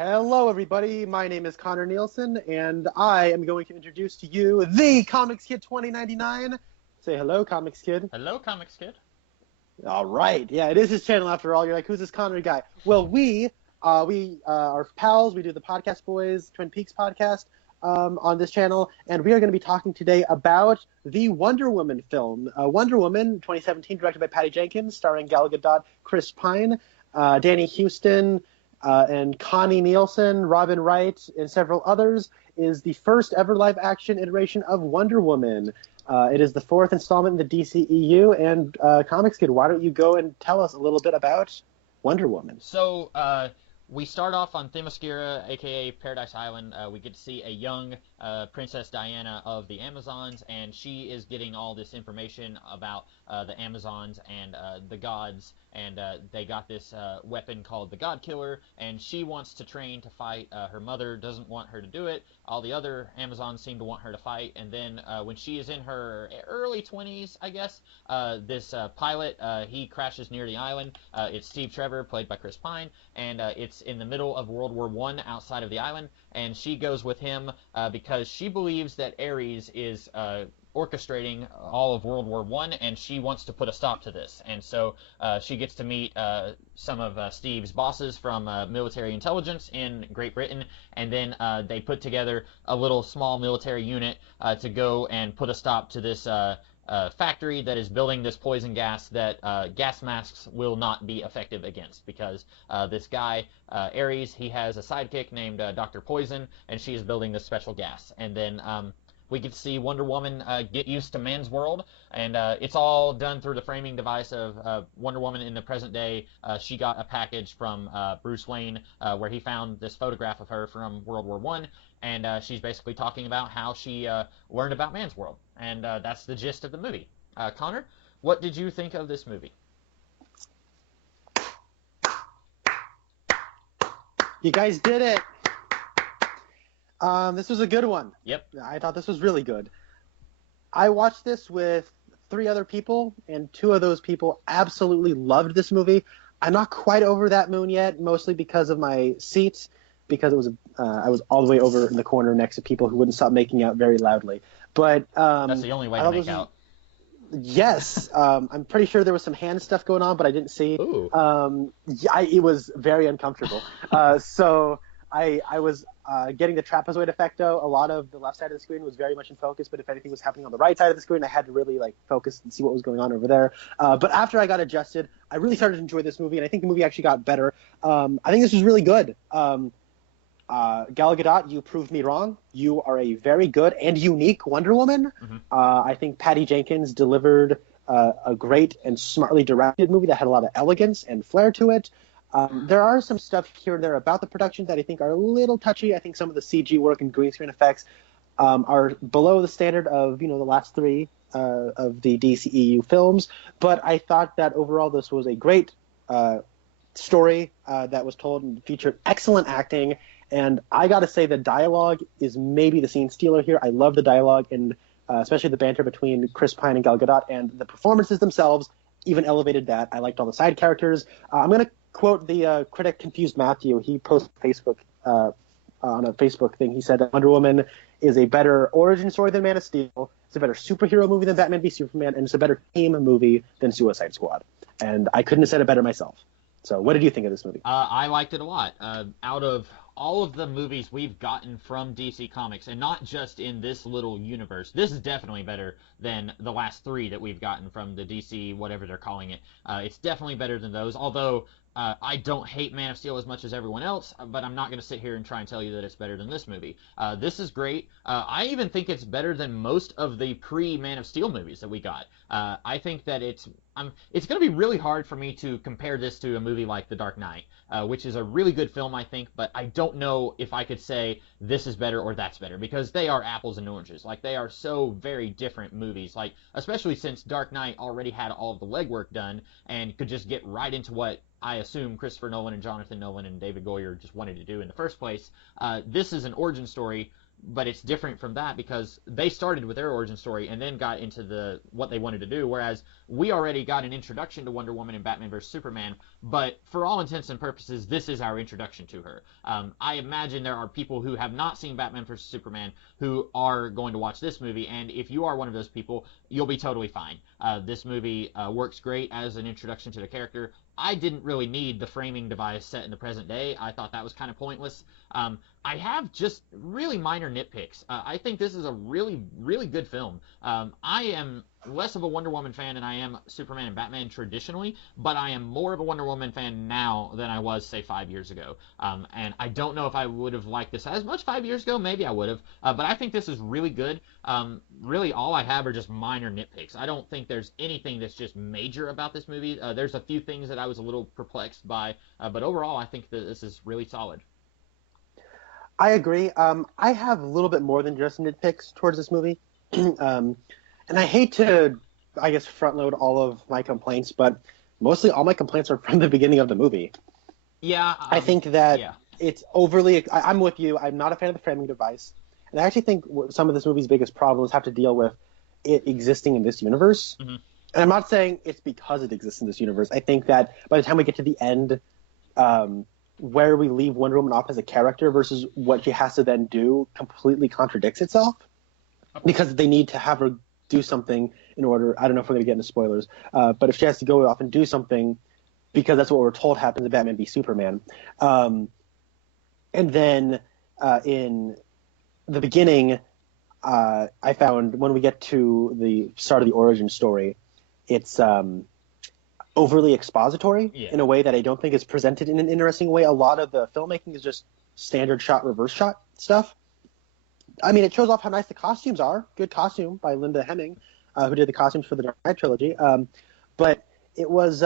Hello, everybody. My name is Connor Nielsen, and I am going to introduce to you the Comics Kid 2099. Say hello, Comics Kid. Hello, Comics Kid. All right. Yeah, it is his channel after all. You're like, who's this Connor guy? Well, we are pals. We do the Podcast Boys Twin Peaks podcast on this channel, and we are going to be talking today about the Wonder Woman film. Wonder Woman 2017, directed by Patty Jenkins, starring Gal Gadot, Chris Pine, Danny Houston, and Connie Nielsen, Robin Wright, and several others, is the first ever live-action iteration of Wonder Woman. It is the fourth installment in the DCEU, and Comics Kid, why don't you go and tell us a little bit about Wonder Woman? So, we start off on Themyscira, aka Paradise Island. We get to see a young Princess Diana of the Amazons, and she is getting all this information about the Amazons and the gods, and they got this weapon called the God Killer, and she wants to train to fight. Her mother doesn't want her to do it. All the other Amazons seem to want her to fight, and then when she is in her early 20s, I guess, this pilot, he crashes near the island. It's Steve Trevor, played by Chris Pine, and it's in the middle of World War I outside of the island, and she goes with him because she believes that Ares is orchestrating all of World War I, and she wants to put a stop to this. And so she gets to meet some of Steve's bosses from military intelligence in Great Britain, and then they put together a little small military unit to go and put a stop to this factory that is building this poison gas that gas masks will not be effective against, because this guy, Ares, he has a sidekick named Dr. Poison, and she is building this special gas. And then we get to see Wonder Woman get used to man's world, and it's all done through the framing device of Wonder Woman in the present day. She got a package from Bruce Wayne where he found this photograph of her from World War I, and she's basically talking about how she learned about man's world, and that's the gist of the movie. Connor, what did you think of this movie? You guys did it! This was a good one. Yep. I thought this was really good. I watched this with 3 other people, and 2 of those people absolutely loved this movie. I'm not quite over that moon yet, mostly because of my seats, because it was I was all the way over in the corner next to people who wouldn't stop making out very loudly. But that's the only way to make out. Yes, I'm pretty sure there was some hand stuff going on, but I didn't see. Ooh. It was very uncomfortable. So I was getting the trapezoid effecto. A lot of the left side of the screen was very much in focus, but if anything was happening on the right side of the screen, I had to really focus and see what was going on over there. But after I got adjusted, I really started to enjoy this movie, and I think the movie actually got better. I think this was really good. Gal Gadot, you proved me wrong. You are a very good and unique Wonder Woman. Mm-hmm. I think Patty Jenkins delivered a great and smartly directed movie that had a lot of elegance and flair to it. There are some stuff here and there about the production that I think are a little touchy. I think some of the CG work and green screen effects are below the standard of the last 3 of the DCEU films. But I thought that overall this was a great story that was told and featured excellent acting. And I got to say the dialogue is maybe the scene stealer here. I love the dialogue, and especially the banter between Chris Pine and Gal Gadot, and the performances themselves even elevated that. I liked all the side characters. I'm going to quote the critic Confused Matthew. He posted Facebook on a Facebook thing. He said that Wonder Woman is a better origin story than Man of Steel. It's a better superhero movie than Batman v Superman, and it's a better team movie than Suicide Squad. And I couldn't have said it better myself. So what did you think of this movie? I liked it a lot. Out of all of the movies we've gotten from DC Comics, and not just in this little universe, this is definitely better than the last 3 that we've gotten from the DC, whatever they're calling it. It's definitely better than those, although I don't hate Man of Steel as much as everyone else, but I'm not going to sit here and try and tell you that it's better than this movie. This is great. I even think it's better than most of the pre-Man of Steel movies that we got. I think that it's going to be really hard for me to compare this to a movie like The Dark Knight, which is a really good film, I think, but I don't know if I could say this is better or that's better, because they are apples and oranges. They are so very different movies, especially since Dark Knight already had all of the legwork done and could just get right into what I assume Christopher Nolan and Jonathan Nolan and David Goyer just wanted to do in the first place. This is an origin story but it's different from that because they started with their origin story and then got into what they wanted to do, whereas we already got an introduction to Wonder Woman in Batman vs Superman, but for all intents and purposes, this is our introduction to her. I imagine there are people who have not seen Batman vs Superman who are going to watch this movie, and if you are one of those people, you'll be totally fine. This movie works great as an introduction to the character. I didn't really need the framing device set in the present day. I thought that was kind of pointless. I have just really minor nitpicks. I think this is a really, really good film. I am less of a Wonder Woman fan than I am Superman and Batman traditionally, but I am more of a Wonder Woman fan now than I was, say, 5 years ago. And I don't know if I would have liked this as much 5 years ago. Maybe I would have. But I think this is really good. Really, all I have are just minor nitpicks. I don't think there's anything that's just major about this movie. There's a few things that I was a little perplexed by, but overall, I think that this is really solid. I agree. I have a little bit more than just nitpicks towards this movie. And I hate to, I guess, front load all of my complaints, but mostly all my complaints are from the beginning of the movie. Yeah. I think that it's overly, I'm with you. I'm not a fan of the framing device. And I actually think some of this movie's biggest problems have to deal with it existing in this universe. Mm-hmm. And I'm not saying it's because it exists in this universe. I think that by the time we get to the end, where we leave Wonder Woman off as a character versus what she has to then do completely contradicts itself. Because they need to have her do something in order, I don't know if we're going to get into spoilers, but if she has to go off and do something, because that's what we're told happens in Batman v Superman. And then in the beginning, I found when we get to the start of the origin story, it's overly expository in a way that I don't think is presented in an interesting way. A lot of the filmmaking is just standard shot, reverse shot stuff. I mean, it shows off how nice the costumes are. Good costume by Linda Hemming, who did the costumes for the Dark Knight trilogy. But it was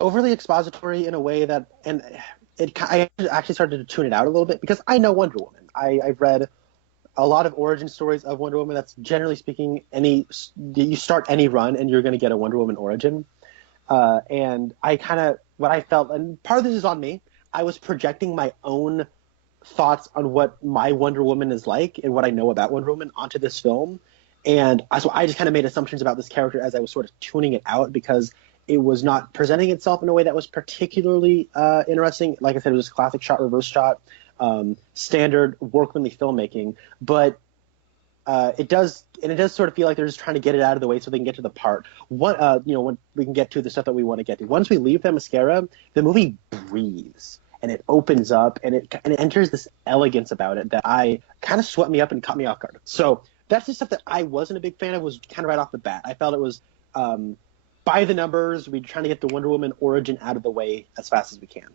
overly expository in a way that, and I actually started to tune it out a little bit because I know Wonder Woman. I've read a lot of origin stories of Wonder Woman. That's generally speaking, you start any run and you're going to get a Wonder Woman origin. And what I felt, and part of this is on me, I was projecting my own thoughts on what my Wonder Woman is like and what I know about Wonder Woman onto this film. And so I just kind of made assumptions about this character as I was sort of tuning it out because it was not presenting itself in a way that was particularly interesting. Like I said, it was classic shot, reverse shot, standard workmanly filmmaking. But it does sort of feel like they're just trying to get it out of the way so they can get to the part. When we can get to the stuff that we want to get to. Once we leave Themyscira, the movie breathes. And it opens up, and it enters this elegance about it that I kind of swept me up and caught me off guard. So that's the stuff that I wasn't a big fan of, was kind of right off the bat. I felt it was by the numbers. We're trying to get the Wonder Woman origin out of the way as fast as we can.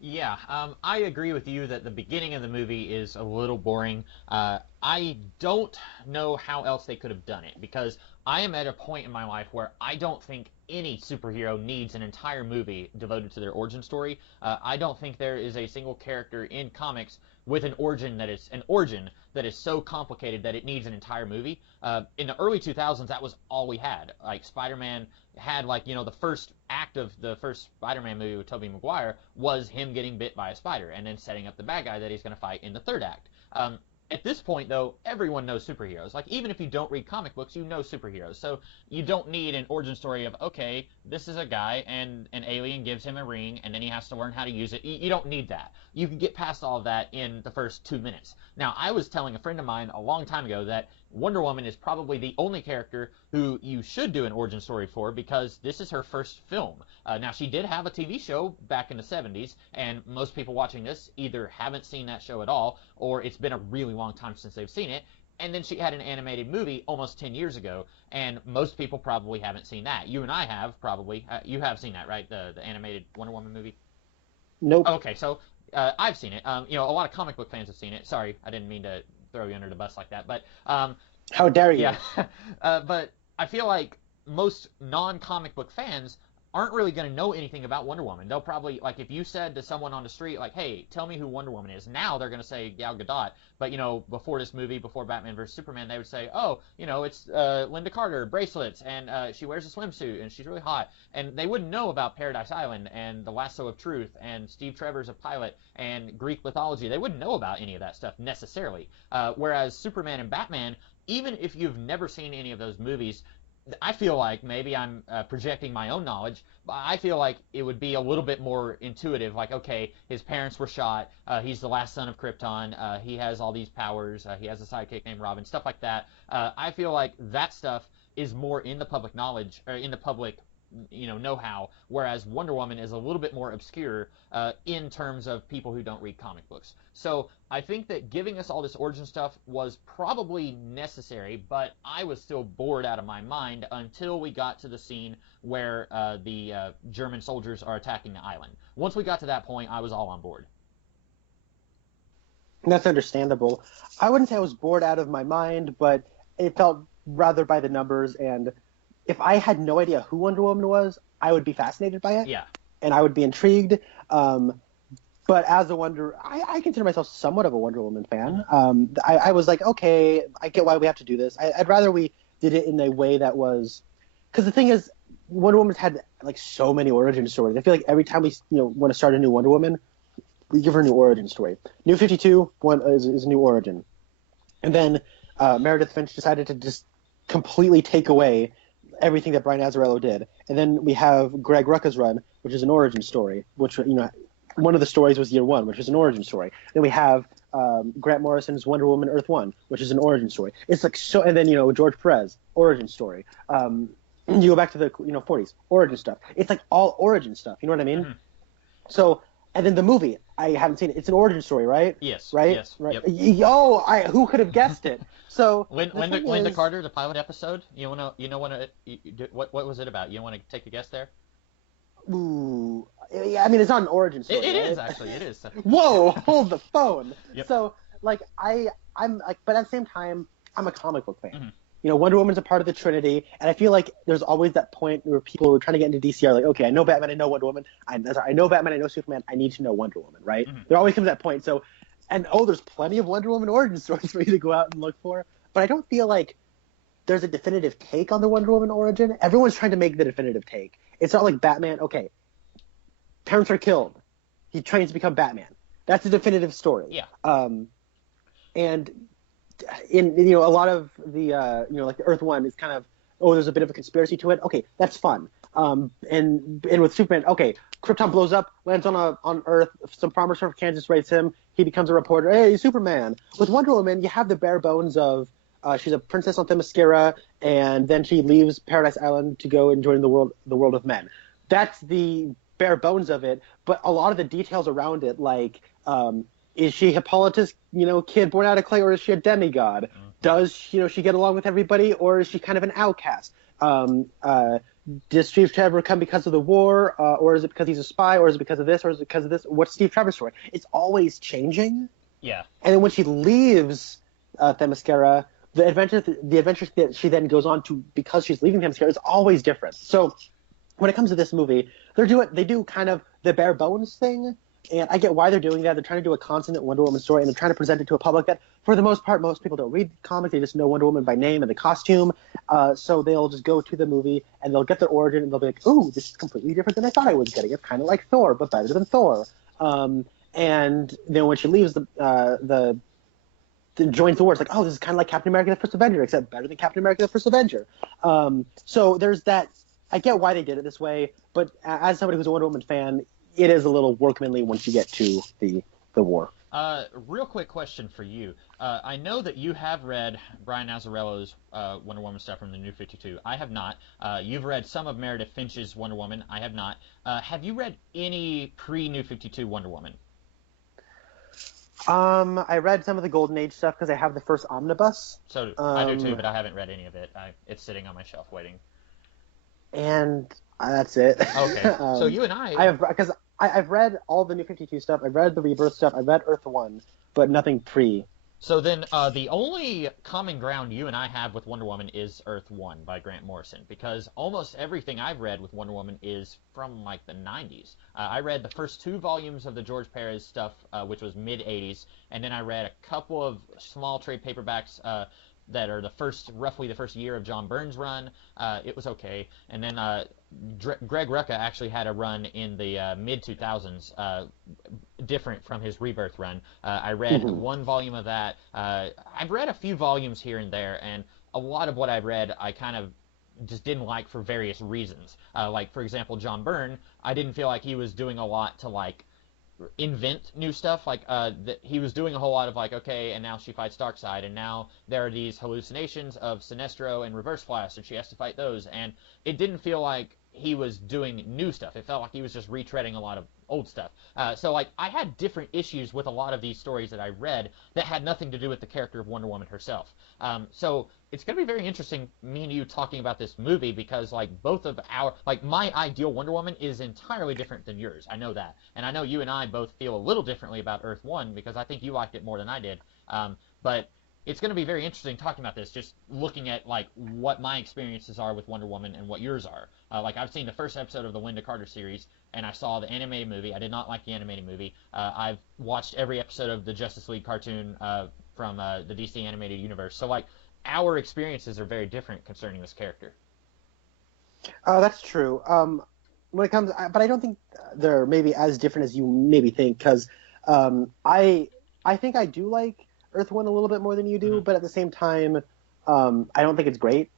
Yeah, I agree with you that the beginning of the movie is a little boring. I don't know how else they could have done it, because I am at a point in my life where I don't think any superhero needs an entire movie devoted to their origin story. I don't think there is a single character in comics with an origin that is so complicated that it needs an entire movie. In the early 2000s, that was all we had. Like, Spider-Man had, the first act of the first Spider-Man movie with Tobey Maguire was him getting bit by a spider and then setting up the bad guy that he's going to fight in the third act. At this point, though, everyone knows superheroes. Like, even if you don't read comic books, you know superheroes. So you don't need an origin story of, okay, this is a guy and an alien gives him a ring and then he has to learn how to use it. You don't need that. You can get past all of that in the first 2 minutes. Now, I was telling a friend of mine a long time ago that Wonder Woman is probably the only character who you should do an origin story for, because this is her first film. Now, she did have a TV show back in the 70s, and most people watching this either haven't seen that show at all, or it's been a really long time since they've seen it. And then she had an animated movie almost 10 years ago, and most people probably haven't seen that. You and I have probably. You have seen that, right? The animated Wonder Woman movie? Nope. Okay, so I've seen it. A lot of comic book fans have seen it. Sorry, I didn't mean to throw you under the bus like that, but how dare you? Yeah. But I feel like most non-comic book fans aren't really going to know anything about Wonder Woman. They'll probably, like, if you said to someone on the street, like, hey, tell me who Wonder Woman is, now they're going to say Gal Gadot. But, before this movie, before Batman vs. Superman, they would say, oh, it's Linda Carter, bracelets, and she wears a swimsuit, and she's really hot. And they wouldn't know about Paradise Island and the Lasso of Truth and Steve Trevor's a pilot and Greek mythology. They wouldn't know about any of that stuff necessarily. Whereas Superman and Batman, even if you've never seen any of those movies, I feel like maybe I'm projecting my own knowledge, but I feel like it would be a little bit more intuitive. Like, okay, his parents were shot. He's the last son of Krypton. He has all these powers. He has a sidekick named Robin. Stuff like that. I feel like that stuff is more in the public knowledge, or in the public know-how, whereas Wonder Woman is a little bit more obscure in terms of people who don't read comic books. So I think that giving us all this origin stuff was probably necessary, but I was still bored out of my mind until we got to the scene where the German soldiers are attacking the island. Once we got to that point, I was all on board. That's understandable. I wouldn't say I was bored out of my mind, but it felt rather by the numbers, and if I had no idea who Wonder Woman was, I would be fascinated by it. Yeah. And I would be intrigued. But as I consider myself somewhat of a Wonder Woman fan. I was like, okay, I get why we have to do this. I'd rather we did it in a way that was, because the thing is, Wonder Woman's had like so many origin stories. I feel like every time we want to start a new Wonder Woman, we give her a new origin story. New 52 is a new origin, and then Meredith Finch decided to just completely take away everything that Brian Azzarello did. And then we have Greg Rucka's run, which is an origin story, which, one of the stories was Year One, which is an origin story. Then we have Grant Morrison's Wonder Woman Earth One, which is an origin story. It's like so, and then, George Perez, origin story. You go back to the, 40s, origin stuff. It's like all origin stuff. You know what I mean? Mm-hmm. So, and then the movie, I haven't seen it. It's an origin story, right? Yes. Right? Yes. Right. Yep. Who could have guessed it? So Linda Carter, the pilot episode. What was it about? You want to take a guess there? Ooh, I mean, it's not an origin story. It right? is actually. It is. Whoa! Hold the phone. Yep. So, like, I'm like, but at the same time, I'm a comic book fan. Mm-hmm. Wonder Woman's a part of the Trinity, and I feel like there's always that point where people who are trying to get into DC are like, okay, I know Batman, I know Wonder Woman, I know Batman, I know Superman, I need to know Wonder Woman, right? Mm-hmm. There always comes that point. So, and there's plenty of Wonder Woman origin stories for you to go out and look for, but I don't feel like there's a definitive take on the Wonder Woman origin. Everyone's trying to make the definitive take. It's not like Batman, okay, parents are killed, he trains to become Batman. That's a definitive story. Yeah. And in a lot of the like the Earth One is kind of, there's a bit of a conspiracy to it. Okay, that's fun. And with Superman, okay, Krypton blows up, lands on Earth. Some farmer from Kansas rates him. He becomes a reporter. Hey, Superman. With Wonder Woman, you have the bare bones of she's a princess on Themyscira, and then she leaves Paradise Island to go and join the world of men. That's the bare bones of it. But a lot of the details around it, like is she Hippolyta's kid born out of clay, or is she a demigod? Mm-hmm. Does she get along with everybody, or is she kind of an outcast? Does Steve Trevor come because of the war, or is it because he's a spy, or is it because of this, or is it because of this? What's Steve Trevor's story? It's always changing. Yeah. And then when she leaves Themyscira, the adventures that she then goes on to because she's leaving Themyscira is always different. So when it comes to this movie, they do kind of the bare bones thing. And I get why they're doing that. They're trying to do a consonant Wonder Woman story, and they're trying to present it to a public that, for the most part, most people don't read comics. They just know Wonder Woman by name and the costume. So they'll just go to the movie, and they'll get their origin, and they'll be like, ooh, this is completely different than I thought I was getting. It's kind of like Thor, but better than Thor. And then when she leaves the joins the war, it's like, oh, this is kind of like Captain America the First Avenger, except better than Captain America the First Avenger. So there's that. I get why they did it this way, but as somebody who's a Wonder Woman fan, it is a little workmanly once you get to the war. Real quick question for you. I know that you have read Brian Azzarello's Wonder Woman stuff from the New 52. I have not. You've read some of Meredith Finch's Wonder Woman. I have not. Have you read any pre-New 52 Wonder Woman? I read some of the Golden Age stuff because I have the first omnibus. So I do too, but I haven't read any of it. It's sitting on my shelf waiting. And that's it. Okay. So you and I've read all the New 52 stuff. I've read the Rebirth stuff. I've read Earth 1, but nothing pre So then, the only common ground you and I have with Wonder Woman is Earth One by Grant Morrison, because almost everything I've read with Wonder Woman is from like the 90s. I read the first two volumes of the George Perez stuff, which was mid 80s, and then I read a couple of small trade paperbacks that are roughly the first year of John Byrne's run. It was okay, and then Greg Rucka actually had a run in the mid 2000s, different from his Rebirth run. I read one volume of that. I've read a few volumes here and there, and a lot of what I've read I kind of just didn't like for various reasons. Like, for example, John Byrne, I didn't feel like he was doing a lot to like invent new stuff. Like he was doing a whole lot of like, okay, and now she fights Darkseid, and now there are these hallucinations of Sinestro and Reverse Flash, and she has to fight those. And it didn't feel like he was doing new stuff. It felt like he was just retreading a lot of old stuff. So like I had different issues with a lot of these stories that I read that had nothing to do with the character of Wonder Woman herself. So it's going to be very interesting, me and you talking about this movie, because like both of like my ideal Wonder Woman is entirely different than yours. I know that, and I know you and I both feel a little differently about Earth One, because I think you liked it more than I did. But it's going to be very interesting talking about this, just looking at like what my experiences are with Wonder Woman and what yours are. Like I've seen the first episode of the Linda Carter series, and I saw the animated movie. I did not like the animated movie. I've watched every episode of the Justice League cartoon from the DC animated universe. So like our experiences are very different concerning this character. That's true. When it comes, but I don't think they're maybe as different as you maybe think, because I think I do like Earth One a little bit more than you do, but at the same time, I don't think it's great.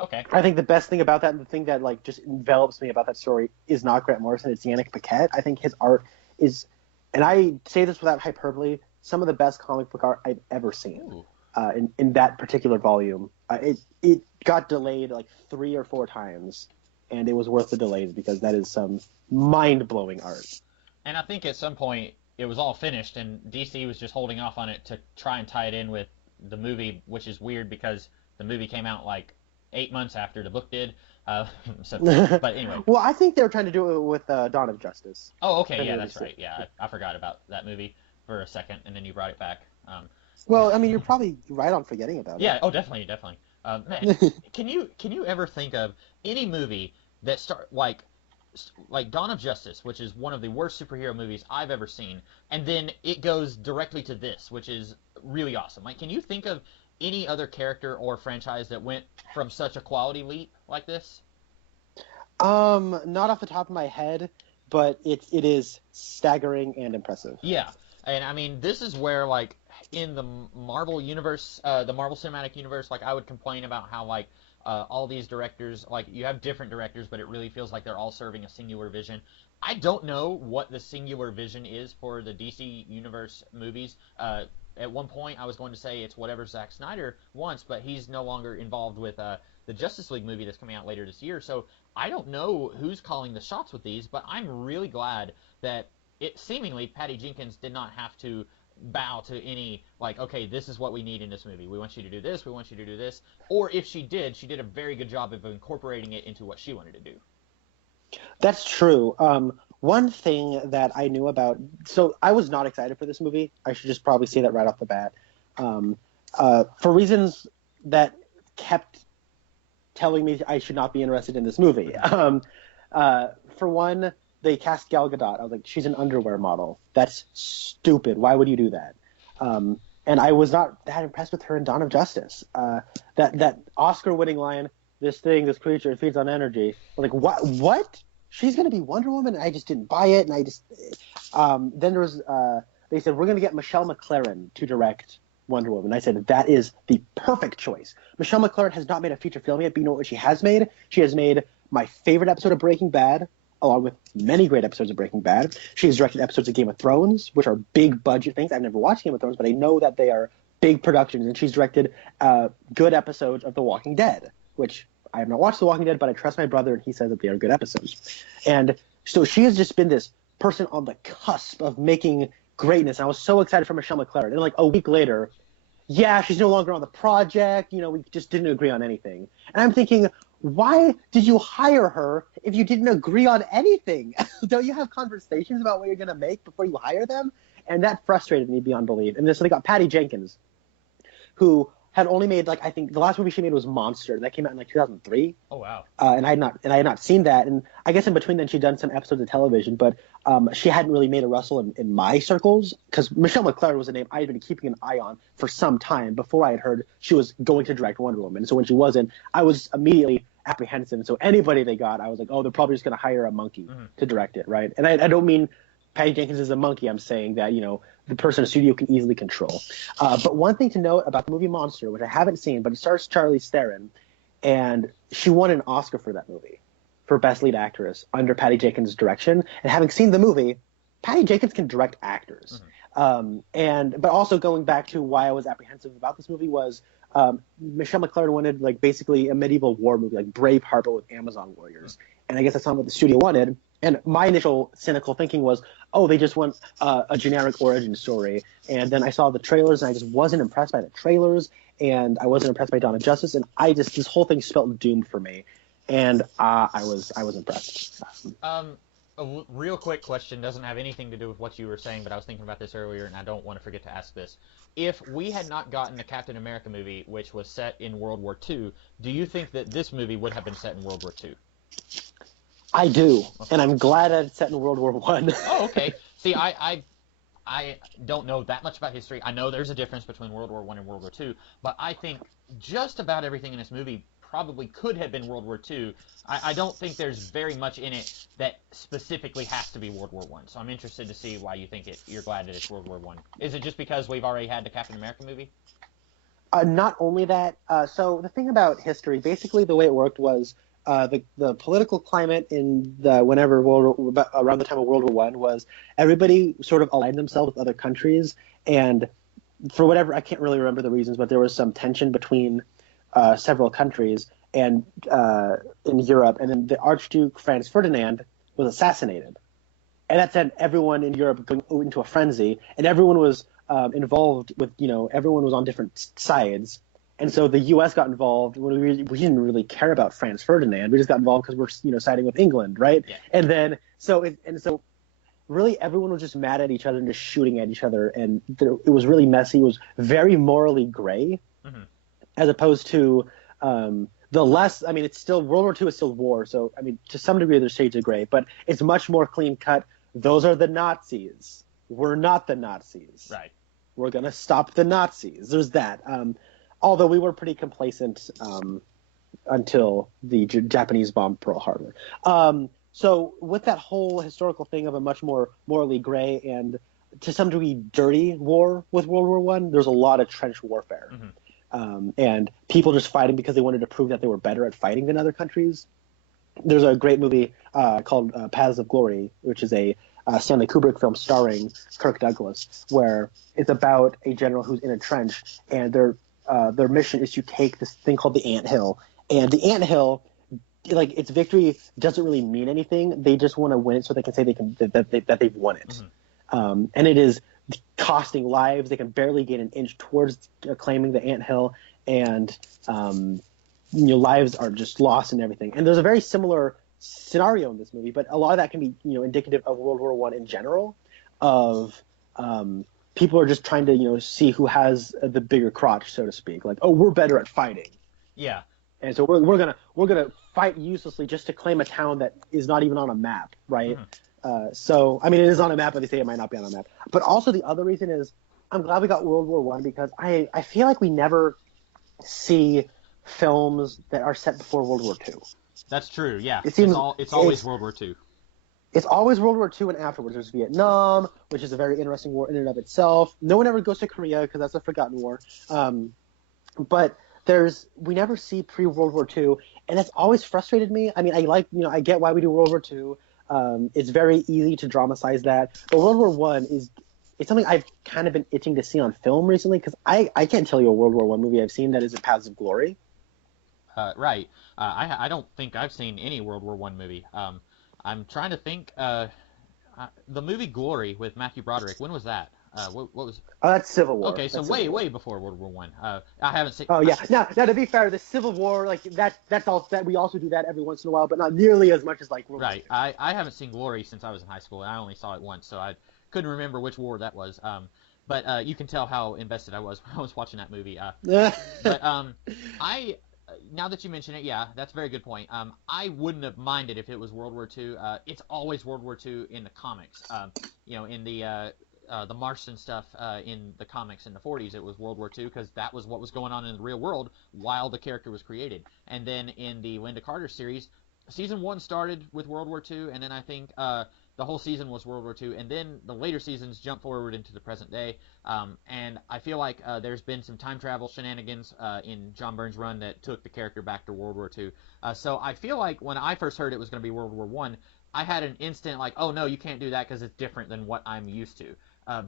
Okay. I think the best thing about that, and the thing that like just envelops me about that story, is not Grant Morrison. It's Yannick Paquette. I think his art is, and I say this without hyperbole, some of the best comic book art I've ever seen. In that particular volume, it got delayed like 3 or 4 times, and it was worth the delays, because that is some mind-blowing art. And I think at some point it was all finished, and DC was just holding off on it to try and tie it in with the movie, which is weird because the movie came out like 8 months after the book did. But anyway. Well, I think they were trying to do it with Dawn of Justice. Oh, okay, yeah, that's right. Yeah, I forgot about that movie for a second, and then you brought it back. Well, I mean, you're probably right on forgetting about it. Yeah, oh, definitely. Man, can you ever think of any movie that like Dawn of Justice, which is one of the worst superhero movies I've ever seen, and then it goes directly to this, which is really awesome. Like, can you think of any other character or franchise that went from such a quality leap like this? Not off the top of my head, but it is staggering and impressive. Yeah, and I mean, this is where like in the Marvel universe, the Marvel Cinematic Universe, like I would complain about how like all these directors, like you have different directors, but it really feels like they're all serving a singular vision. I don't know what the singular vision is for the DC Universe movies. At one point, I was going to say it's whatever Zack Snyder wants, but he's no longer involved with the Justice League movie that's coming out later this year. So I don't know who's calling the shots with these, but I'm really glad that it seemingly Patty Jenkins did not have to bow to any like, okay, this is what we need in this movie. We want you to do this. We want you to do this. Or if she did a very good job of incorporating it into what she wanted to do. That's true. One thing that I knew about, so I was not excited for this movie. I should just probably say that right off the bat. For reasons that kept telling me I should not be interested in this movie. For one, they cast Gal Gadot. I was like, she's an underwear model. That's stupid. Why would you do that? And I was not that impressed with her in Dawn of Justice. That Oscar-winning line, this creature feeds on energy. I was like, what? She's going to be Wonder Woman? And I just didn't buy it. And I just then there was they said, we're going to get Michelle MacLaren to direct Wonder Woman. I said, that is the perfect choice. Michelle MacLaren has not made a feature film yet, but you know what she has made? She has made my favorite episode of Breaking Bad, along with many great episodes of Breaking Bad. She has directed episodes of Game of Thrones, which are big budget things. I've never watched Game of Thrones, but I know that they are big productions. And she's directed good episodes of The Walking Dead, which I have not watched The Walking Dead, but I trust my brother, and he says that they are good episodes. And so she has just been this person on the cusp of making greatness. And I was so excited for Michelle MacLaren. And like a week later, yeah, she's no longer on the project. You know, we just didn't agree on anything. And I'm thinking, why did you hire her if you didn't agree on anything? Don't you have conversations about what you're going to make before you hire them? And that frustrated me beyond belief. And so they got Patty Jenkins, who had only made I think the last movie she made was Monster. That came out in 2003. Oh wow. And I had not seen that. And I guess in between then she'd done some episodes of television, but she hadn't really made a Russell in my circles because Michelle McLaren was a name I had been keeping an eye on for some time before I had heard she was going to direct Wonder Woman. So when she wasn't, I was immediately apprehensive. And so anybody they got, I was like, oh, they're probably just going to hire a monkey to direct it, right? And I don't mean Patty Jenkins is a monkey. I'm saying that, the person in the studio can easily control. But one thing to note about the movie Monster, which I haven't seen, but it stars Charlize Theron, and she won an Oscar for that movie for Best Lead Actress under Patty Jenkins' direction. And having seen the movie, Patty Jenkins can direct actors. But also going back to why I was apprehensive about this movie was Michelle McLaren wanted basically a medieval war movie, like Braveheart, but with Amazon warriors. And I guess that's not what the studio wanted. And my initial cynical thinking was, oh, they just want a generic origin story. And then I saw the trailers, and I just wasn't impressed by the trailers, and I wasn't impressed by Dawn of Justice, and this whole thing spelt doom for me. And I was impressed. A real quick question, doesn't have anything to do with what you were saying, but I was thinking about this earlier, and I don't want to forget to ask this. If we had not gotten a Captain America movie which was set in World War II, do you think that this movie would have been set in World War II? I do, and I'm glad that it's set in World War I. Oh, okay. See, I don't know that much about history. I know there's a difference between World War I and World War II, but I think just about everything in this movie probably could have been World War II. I don't think there's very much in it that specifically has to be World War I. So I'm interested to see why you think you're glad that it's World War I. Is it just because we've already had the Captain America movie? Not only that. So the thing about history, basically the way it worked was the political climate in around the time of World War I was everybody sort of aligned themselves with other countries, and for whatever, I can't really remember the reasons, but there was some tension between several countries and in Europe, and then the Archduke Franz Ferdinand was assassinated, and that sent everyone in Europe going into a frenzy, and everyone was involved with, everyone was on different sides. And so the U.S. got involved when we didn't really care about Franz Ferdinand. We just got involved because we're siding with England, right? Yeah. And then so really everyone was just mad at each other and just shooting at each other, and it was really messy. It was very morally gray, as opposed to the less. I mean, it's still World War II is still war, so I mean to some degree there's shades of gray, but it's much more clean cut. Those are the Nazis. We're not the Nazis. Right. We're gonna stop the Nazis. There's that. Although we were pretty complacent until the Japanese bombed Pearl Harbor. So with that whole historical thing of a much more morally gray and to some degree dirty war with World War I, there's a lot of trench warfare. And people just fighting because they wanted to prove that they were better at fighting than other countries. There's a great movie called Paths of Glory, which is a Stanley Kubrick film starring Kirk Douglas, where it's about a general who's in a trench, and their mission is to take this thing called the Ant Hill. And the Ant Hill, its victory doesn't really mean anything. They just want to win it so they can say that they've won it. And it is costing lives. They can barely get an inch towards claiming the Ant Hill, and lives are just lost and everything. And there's a very similar scenario in this movie, but a lot of that can be indicative of World War I in general, of people are just trying to, see who has the bigger crotch, so to speak. Like, oh, we're better at fighting. Yeah. And so we're gonna fight uselessly just to claim a town that is not even on a map, right? So I mean, it is on a map, but they say it might not be on a map. But also the other reason is I'm glad we got World War I because I feel like we never see films that are set before World War II. That's true. Yeah. It's always World War II. It's always World War II, and afterwards there's Vietnam, which is a very interesting war in and of itself. No one ever goes to Korea because that's a forgotten war. But we never see pre-World War II, and that's always frustrated me. I mean, I get why we do World War II. It's very easy to dramatize that. But World War I it's something I've kind of been itching to see on film recently because I can't tell you a World War I movie I've seen that isn't Paths of Glory. Right. I don't think I've seen any World War I movie. I'm trying to think. The movie Glory with Matthew Broderick. When was that? What was? That's Civil War. Okay, so way before World War I. I haven't seen. Oh yeah. Now to be fair, the Civil War that's all that we also do that every once in a while, but not nearly as much as World War II. I haven't seen Glory since I was in high school, and I only saw it once, so I couldn't remember which war that was. But you can tell how invested I was when I was watching that movie. Yeah. But I now that you mention it, yeah, that's a very good point. I wouldn't have minded if it was World War II. It's always World War II in the comics. In the Marston stuff in the comics in the 40s, it was World War II because that was what was going on in the real world while the character was created. And then in the Linda Carter series, season 1 started with World War II, and then I think the whole season was World War II, and then the later seasons jump forward into the present day. And I feel like there's been some time travel shenanigans in John Byrne's run that took the character back to World War II. So I feel like when I first heard it was going to be World War One, I had an instant like, oh no, you can't do that because it's different than what I'm used to.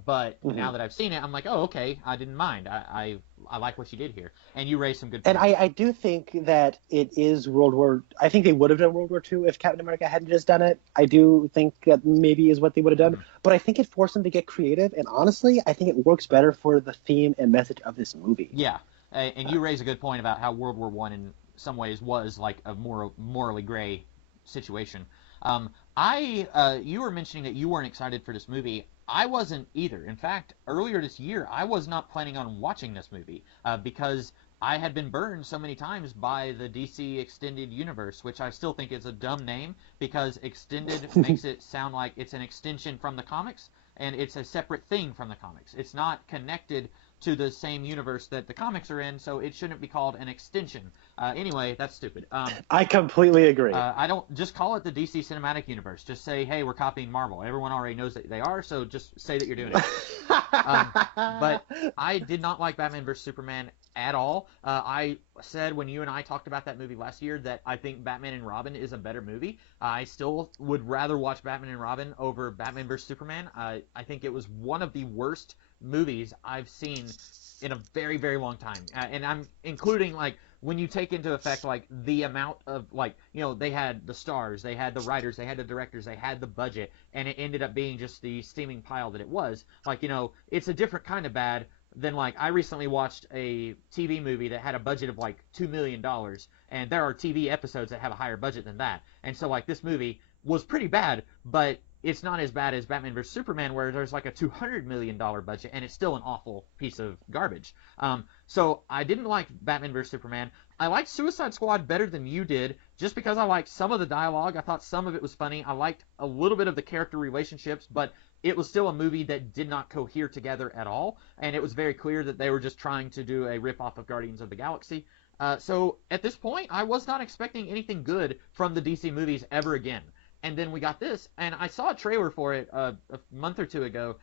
But now that I've seen it, I'm like, oh, okay, I didn't mind. I like what you did here, and you raised some good And points. I do think that it is World War. I think they would have done World War II if Captain America hadn't just done it. I do think that maybe is what they would have done. But I think it forced them to get creative. And honestly, I think it works better for the theme and message of this movie. Yeah, and you raise a good point about how World War One in some ways was like a more morally gray situation. You were mentioning that you weren't excited for this movie. I wasn't either. In fact, earlier this year, I was not planning on watching this movie because I had been burned so many times by the DC Extended Universe, which I still think is a dumb name because extended makes it sound like it's an extension from the comics, and it's a separate thing from the comics. It's not connected to the same universe that the comics are in, so it shouldn't be called an extension. Anyway, that's stupid. I completely agree. I don't just call it the DC Cinematic Universe. Just say, hey, we're copying Marvel. Everyone already knows that they are, so just say that you're doing it. But I did not like Batman vs Superman at all. I said when you and I talked about that movie last year that I think Batman and Robin is a better movie. I still would rather watch Batman and Robin over Batman vs Superman. I think it was one of the worst movies I've seen in a very, very long time. And I'm including, like, when you take into effect, like, the amount of, like, they had the stars, they had the writers, they had the directors, they had the budget, and it ended up being just the steaming pile that it was. Like, it's a different kind of bad than, like, I recently watched a TV movie that had a budget of, like, $2 million, and there are TV episodes that have a higher budget than that. And so, like, this movie was pretty bad, but it's not as bad as Batman vs Superman, where there's like a $200 million budget, and it's still an awful piece of garbage. So I didn't like Batman vs Superman. I liked Suicide Squad better than you did, just because I liked some of the dialogue. I thought some of it was funny. I liked a little bit of the character relationships, but it was still a movie that did not cohere together at all, and it was very clear that they were just trying to do a rip-off of Guardians of the Galaxy. So at this point, I was not expecting anything good from the DC movies ever again. And then we got this, and I saw a trailer for it a month or two ago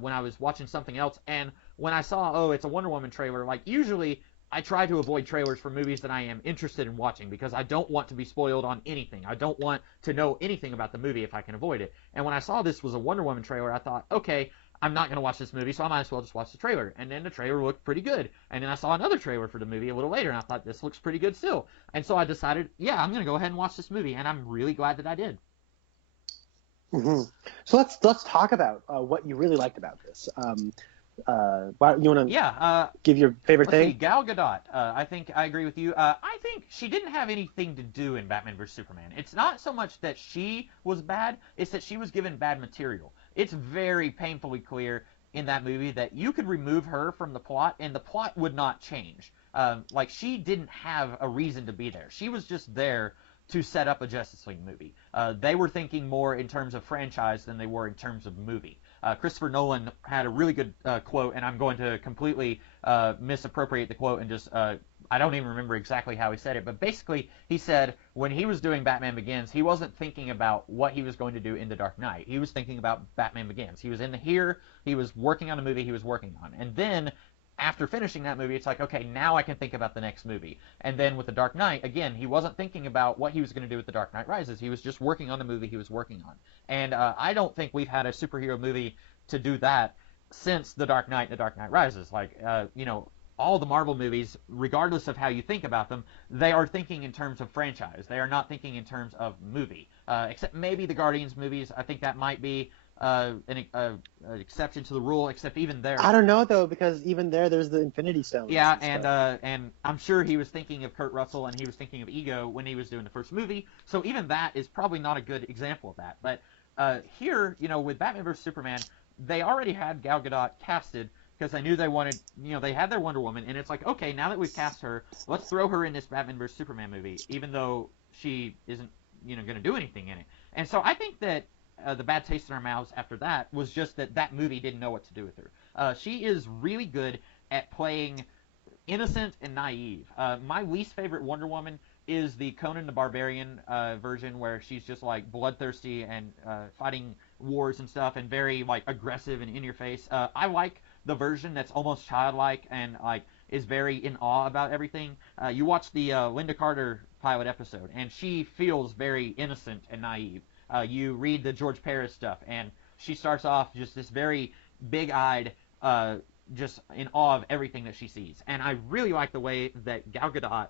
when I was watching something else. And when I saw, oh, it's a Wonder Woman trailer, like usually I try to avoid trailers for movies that I am interested in watching because I don't want to be spoiled on anything. I don't want to know anything about the movie if I can avoid it. And when I saw this was a Wonder Woman trailer, I thought, okay, I'm not going to watch this movie, so I might as well just watch the trailer. And then the trailer looked pretty good. And then I saw another trailer for the movie a little later, and I thought, this looks pretty good still. And so I decided, yeah, I'm going to go ahead and watch this movie, and I'm really glad that I did. Mm-hmm. So let's talk about what you really liked about this. You want to give your favorite thing? See, Gal Gadot. I think I agree with you. I think she didn't have anything to do in Batman vs Superman. It's not so much that she was bad; it's that she was given bad material. It's very painfully clear in that movie that you could remove her from the plot, and the plot would not change. Like she didn't have a reason to be there. She was just there to set up a Justice League movie. They were thinking more in terms of franchise than they were in terms of movie. Christopher Nolan had a really good quote, and I'm going to completely misappropriate the quote and just I don't even remember exactly how he said it, but basically he said when he was doing Batman Begins, he wasn't thinking about what he was going to do in The Dark Knight. He was thinking about Batman Begins. He was in the here, he was working on a movie he was working on. And then after finishing that movie, it's like, okay, now I can think about the next movie. And then with The Dark Knight, again, he wasn't thinking about what he was going to do with The Dark Knight Rises. He was just working on the movie he was working on. And I don't think we've had a superhero movie to do that since The Dark Knight and The Dark Knight Rises. Like, all the Marvel movies, regardless of how you think about them, they are thinking in terms of franchise. They are not thinking in terms of movie. Except maybe the Guardians movies. I think that might be an exception to the rule, except even there. I don't know though, because even there's the Infinity Stones. Yeah, and I'm sure he was thinking of Kurt Russell and he was thinking of Ego when he was doing the first movie. So even that is probably not a good example of that. But here, with Batman vs Superman, they already had Gal Gadot casted because they knew they wanted, they had their Wonder Woman, and it's like, okay, now that we've cast her, let's throw her in this Batman vs Superman movie, even though she isn't, going to do anything in it. And so I think that the bad taste in our mouths after that was just that movie didn't know what to do with her. She is really good at playing innocent and naive. My least favorite Wonder Woman is the Conan the Barbarian version, where she's just like bloodthirsty and fighting wars and stuff, and very like aggressive and in your face. I like the version that's almost childlike and like is very in awe about everything. You watch the Linda Carter pilot episode, and she feels very innocent and naive. You read the George Paris stuff, and she starts off just this very big-eyed, just in awe of everything that she sees. And I really like the way that Gal Gadot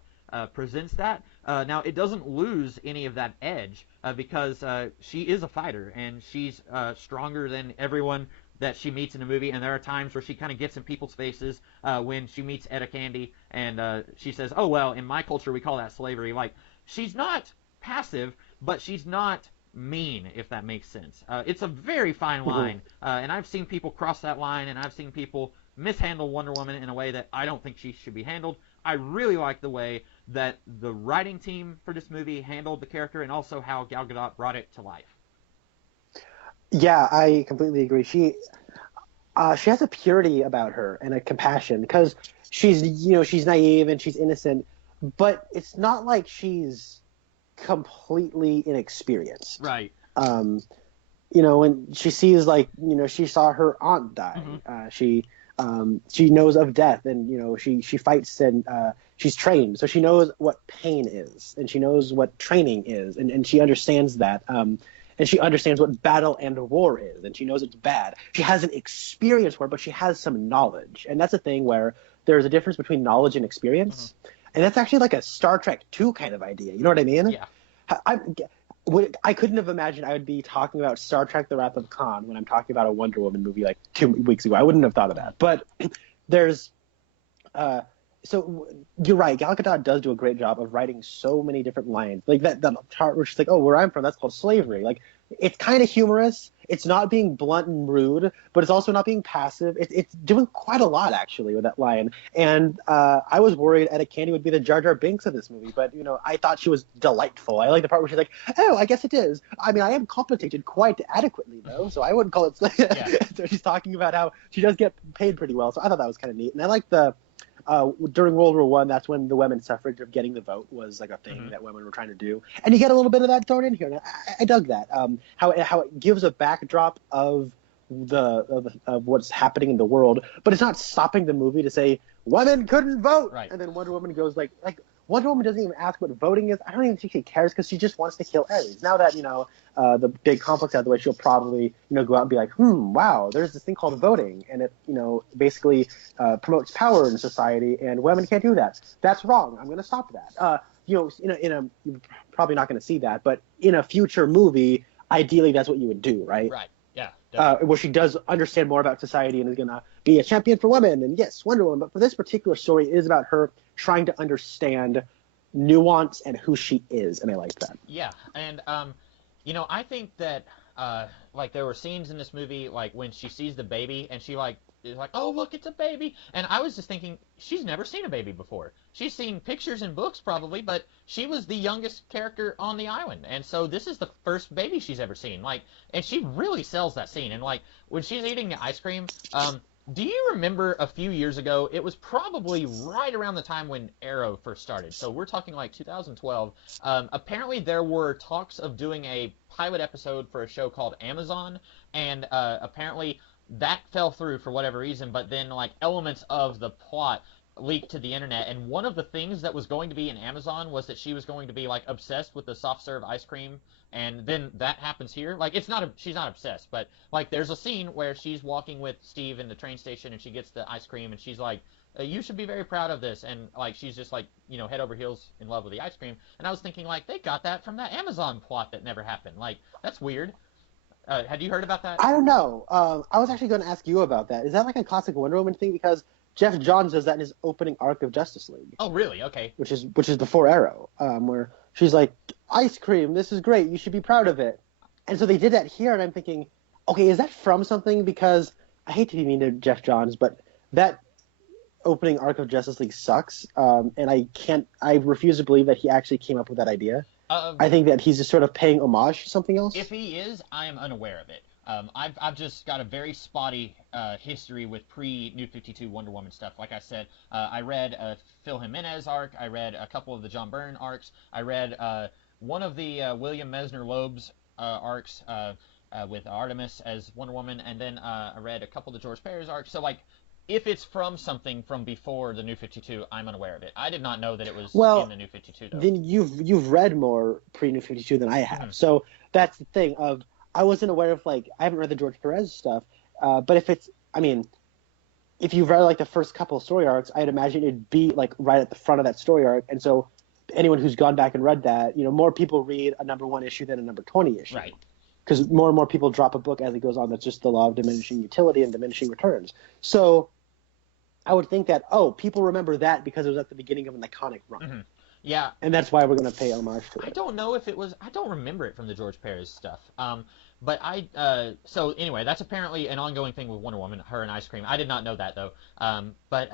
presents that. Now, it doesn't lose any of that edge because she is a fighter, and she's stronger than everyone that she meets in the movie, and there are times where she kind of gets in people's faces when she meets Etta Candy, and she says, oh, well, in my culture we call that slavery. Like, she's not passive, but she's not mean, if that makes sense. It's a very fine line, and I've seen people cross that line, and I've seen people mishandle Wonder Woman in a way that I don't think she should be handled. I really like the way that the writing team for this movie handled the character, and also how Gal Gadot brought it to life. Yeah, I completely agree. She has a purity about her and a compassion because she's naive and she's innocent, but it's not like she's completely inexperienced. Right. When she sees she saw her aunt die. She knows of death, and she fights, and she's trained, so she knows what pain is, and she knows what training is, and she understands that. And she understands what battle and war is, and she knows it's bad. She hasn't experienced war, but she has some knowledge. And that's a thing where there's a difference between knowledge and experience. And that's actually like a Star Trek 2 kind of idea. You know what I mean? Yeah. I couldn't have imagined I would be talking about Star Trek The Wrath of Khan when I'm talking about a Wonder Woman movie like 2 weeks ago. I wouldn't have thought of that. But there's so you're right. Gal Gadot does do a great job of writing so many different lines. Like that part where she's like, oh, where I'm from, that's called slavery. Like, it's kind of humorous. It's not being blunt and rude, but it's also not being passive. It's doing quite a lot, actually, with that line. And I was worried Etta Candy would be the Jar Jar Binks of this movie, but, I thought she was delightful. I like the part where she's like, oh, I guess it is. I mean, I am compensated quite adequately, though, so I wouldn't call it slavery. Yeah. So she's talking about how she does get paid pretty well, so I thought that was kind of neat. And I like during World War I, that's when the women's suffrage of getting the vote was like a thing that women were trying to do, and you get a little bit of that thrown in here. And I dug that. How it gives a backdrop of what's happening in the world, but it's not stopping the movie to say women couldn't vote. Right. And then Wonder Woman goes like Wonder Woman doesn't even ask what voting is. I don't even think she cares because she just wants to kill Ares. Now that the big conflict's out of the way, she'll probably go out and be like, wow, there's this thing called voting, and it basically promotes power in society, and women can't do that. That's wrong. I'm going to stop that. You're probably not going to see that, but in a future movie, ideally that's what you would do, right? Right. Yeah. Where she does understand more about society and is going to be a champion for women, and yes, Wonder Woman. But for this particular story, it is about her trying to understand nuance and who she is, and I like that. Yeah, and I think that there were scenes in this movie like when she sees the baby and she is like, oh, look, it's a baby, and I was just thinking she's never seen a baby before. She's seen pictures and books probably, but she was the youngest character on the island, and so this is the first baby she's ever seen. And she really sells that scene. And when she's eating the ice cream, do you remember a few years ago, it was probably right around the time when Arrow first started, so we're talking like 2012, apparently there were talks of doing a pilot episode for a show called Amazon, and apparently that fell through for whatever reason, but then elements of the plot leaked to the internet, and one of the things that was going to be in Amazon was that she was going to be obsessed with the soft serve ice cream, and then that happens here. She's not obsessed, but there's a scene where she's walking with Steve in the train station and she gets the ice cream and she's like, you should be very proud of this, and she's just head over heels in love with the ice cream. And I was thinking they got that from that Amazon plot that never happened. That's weird. Had you heard about that? I don't know. I was actually going to ask you about that. Is that a classic Wonder Woman thing? Because Jeff Johns does that in his opening arc of Justice League. Oh, really? Okay. Which is before Arrow, where she's like, ice cream, this is great, you should be proud of it. And so they did that here, and I'm thinking, Okay, is that from something? Because I hate to be mean to Jeff Johns, but that opening arc of Justice League sucks, and I refuse to believe that he actually came up with that idea. Um, I think that he's just sort of paying homage to something if else. he is, I am unaware of it. I've just got a very spotty history with pre New 52 Wonder Woman stuff. Like I said, I read a Phil Jimenez arc. I read a couple of the John Byrne arcs. I read one of the William Mesner Loeb's arcs with Artemis as Wonder Woman, and then I read a couple of the George Perez arcs. So like, if it's from something from before the New 52, I'm unaware of it. I did not know that it was in Well, the New 52 though. then you've read more pre New 52 than I Mm-hmm. have, so that's the thing. Of I wasn't aware of like I haven't read the George Perez stuff, but if it's I mean if you've read like the first couple of story arcs, I'd imagine it'd be like right at the front of that story arc, and so anyone who's gone back and read that, more people read a number 1 issue than a number 20 issue. Right. Because more and more people drop a book as it goes on. That's just the law of diminishing utility and diminishing returns. So I would think that, people remember that because it was at the beginning of an iconic run. Mm-hmm. Yeah. And that's why we're going to pay homage to it. I don't know if it was. I don't remember it from the George Perez stuff. But so anyway, that's apparently an ongoing thing with Wonder Woman, her and Ice Cream. I did not know that though. But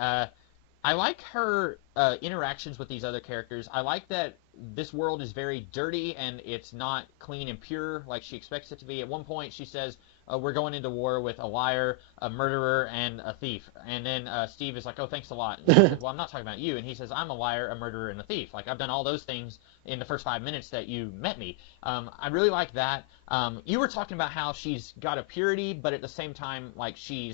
I like her interactions with these other characters. I like that this world is very dirty and it's not clean and pure like she expects it to be. At one point, she says, "We're going into war with a liar, a murderer, and a thief." And then Steve is like, "Oh, thanks a lot." And she says, "Well, I'm not talking about you." And he says, "I'm a liar, a murderer, and a thief. Like I've done all those things in the first 5 minutes that you met me." I really like that. You were talking about how she's got a purity, but at the same time, like she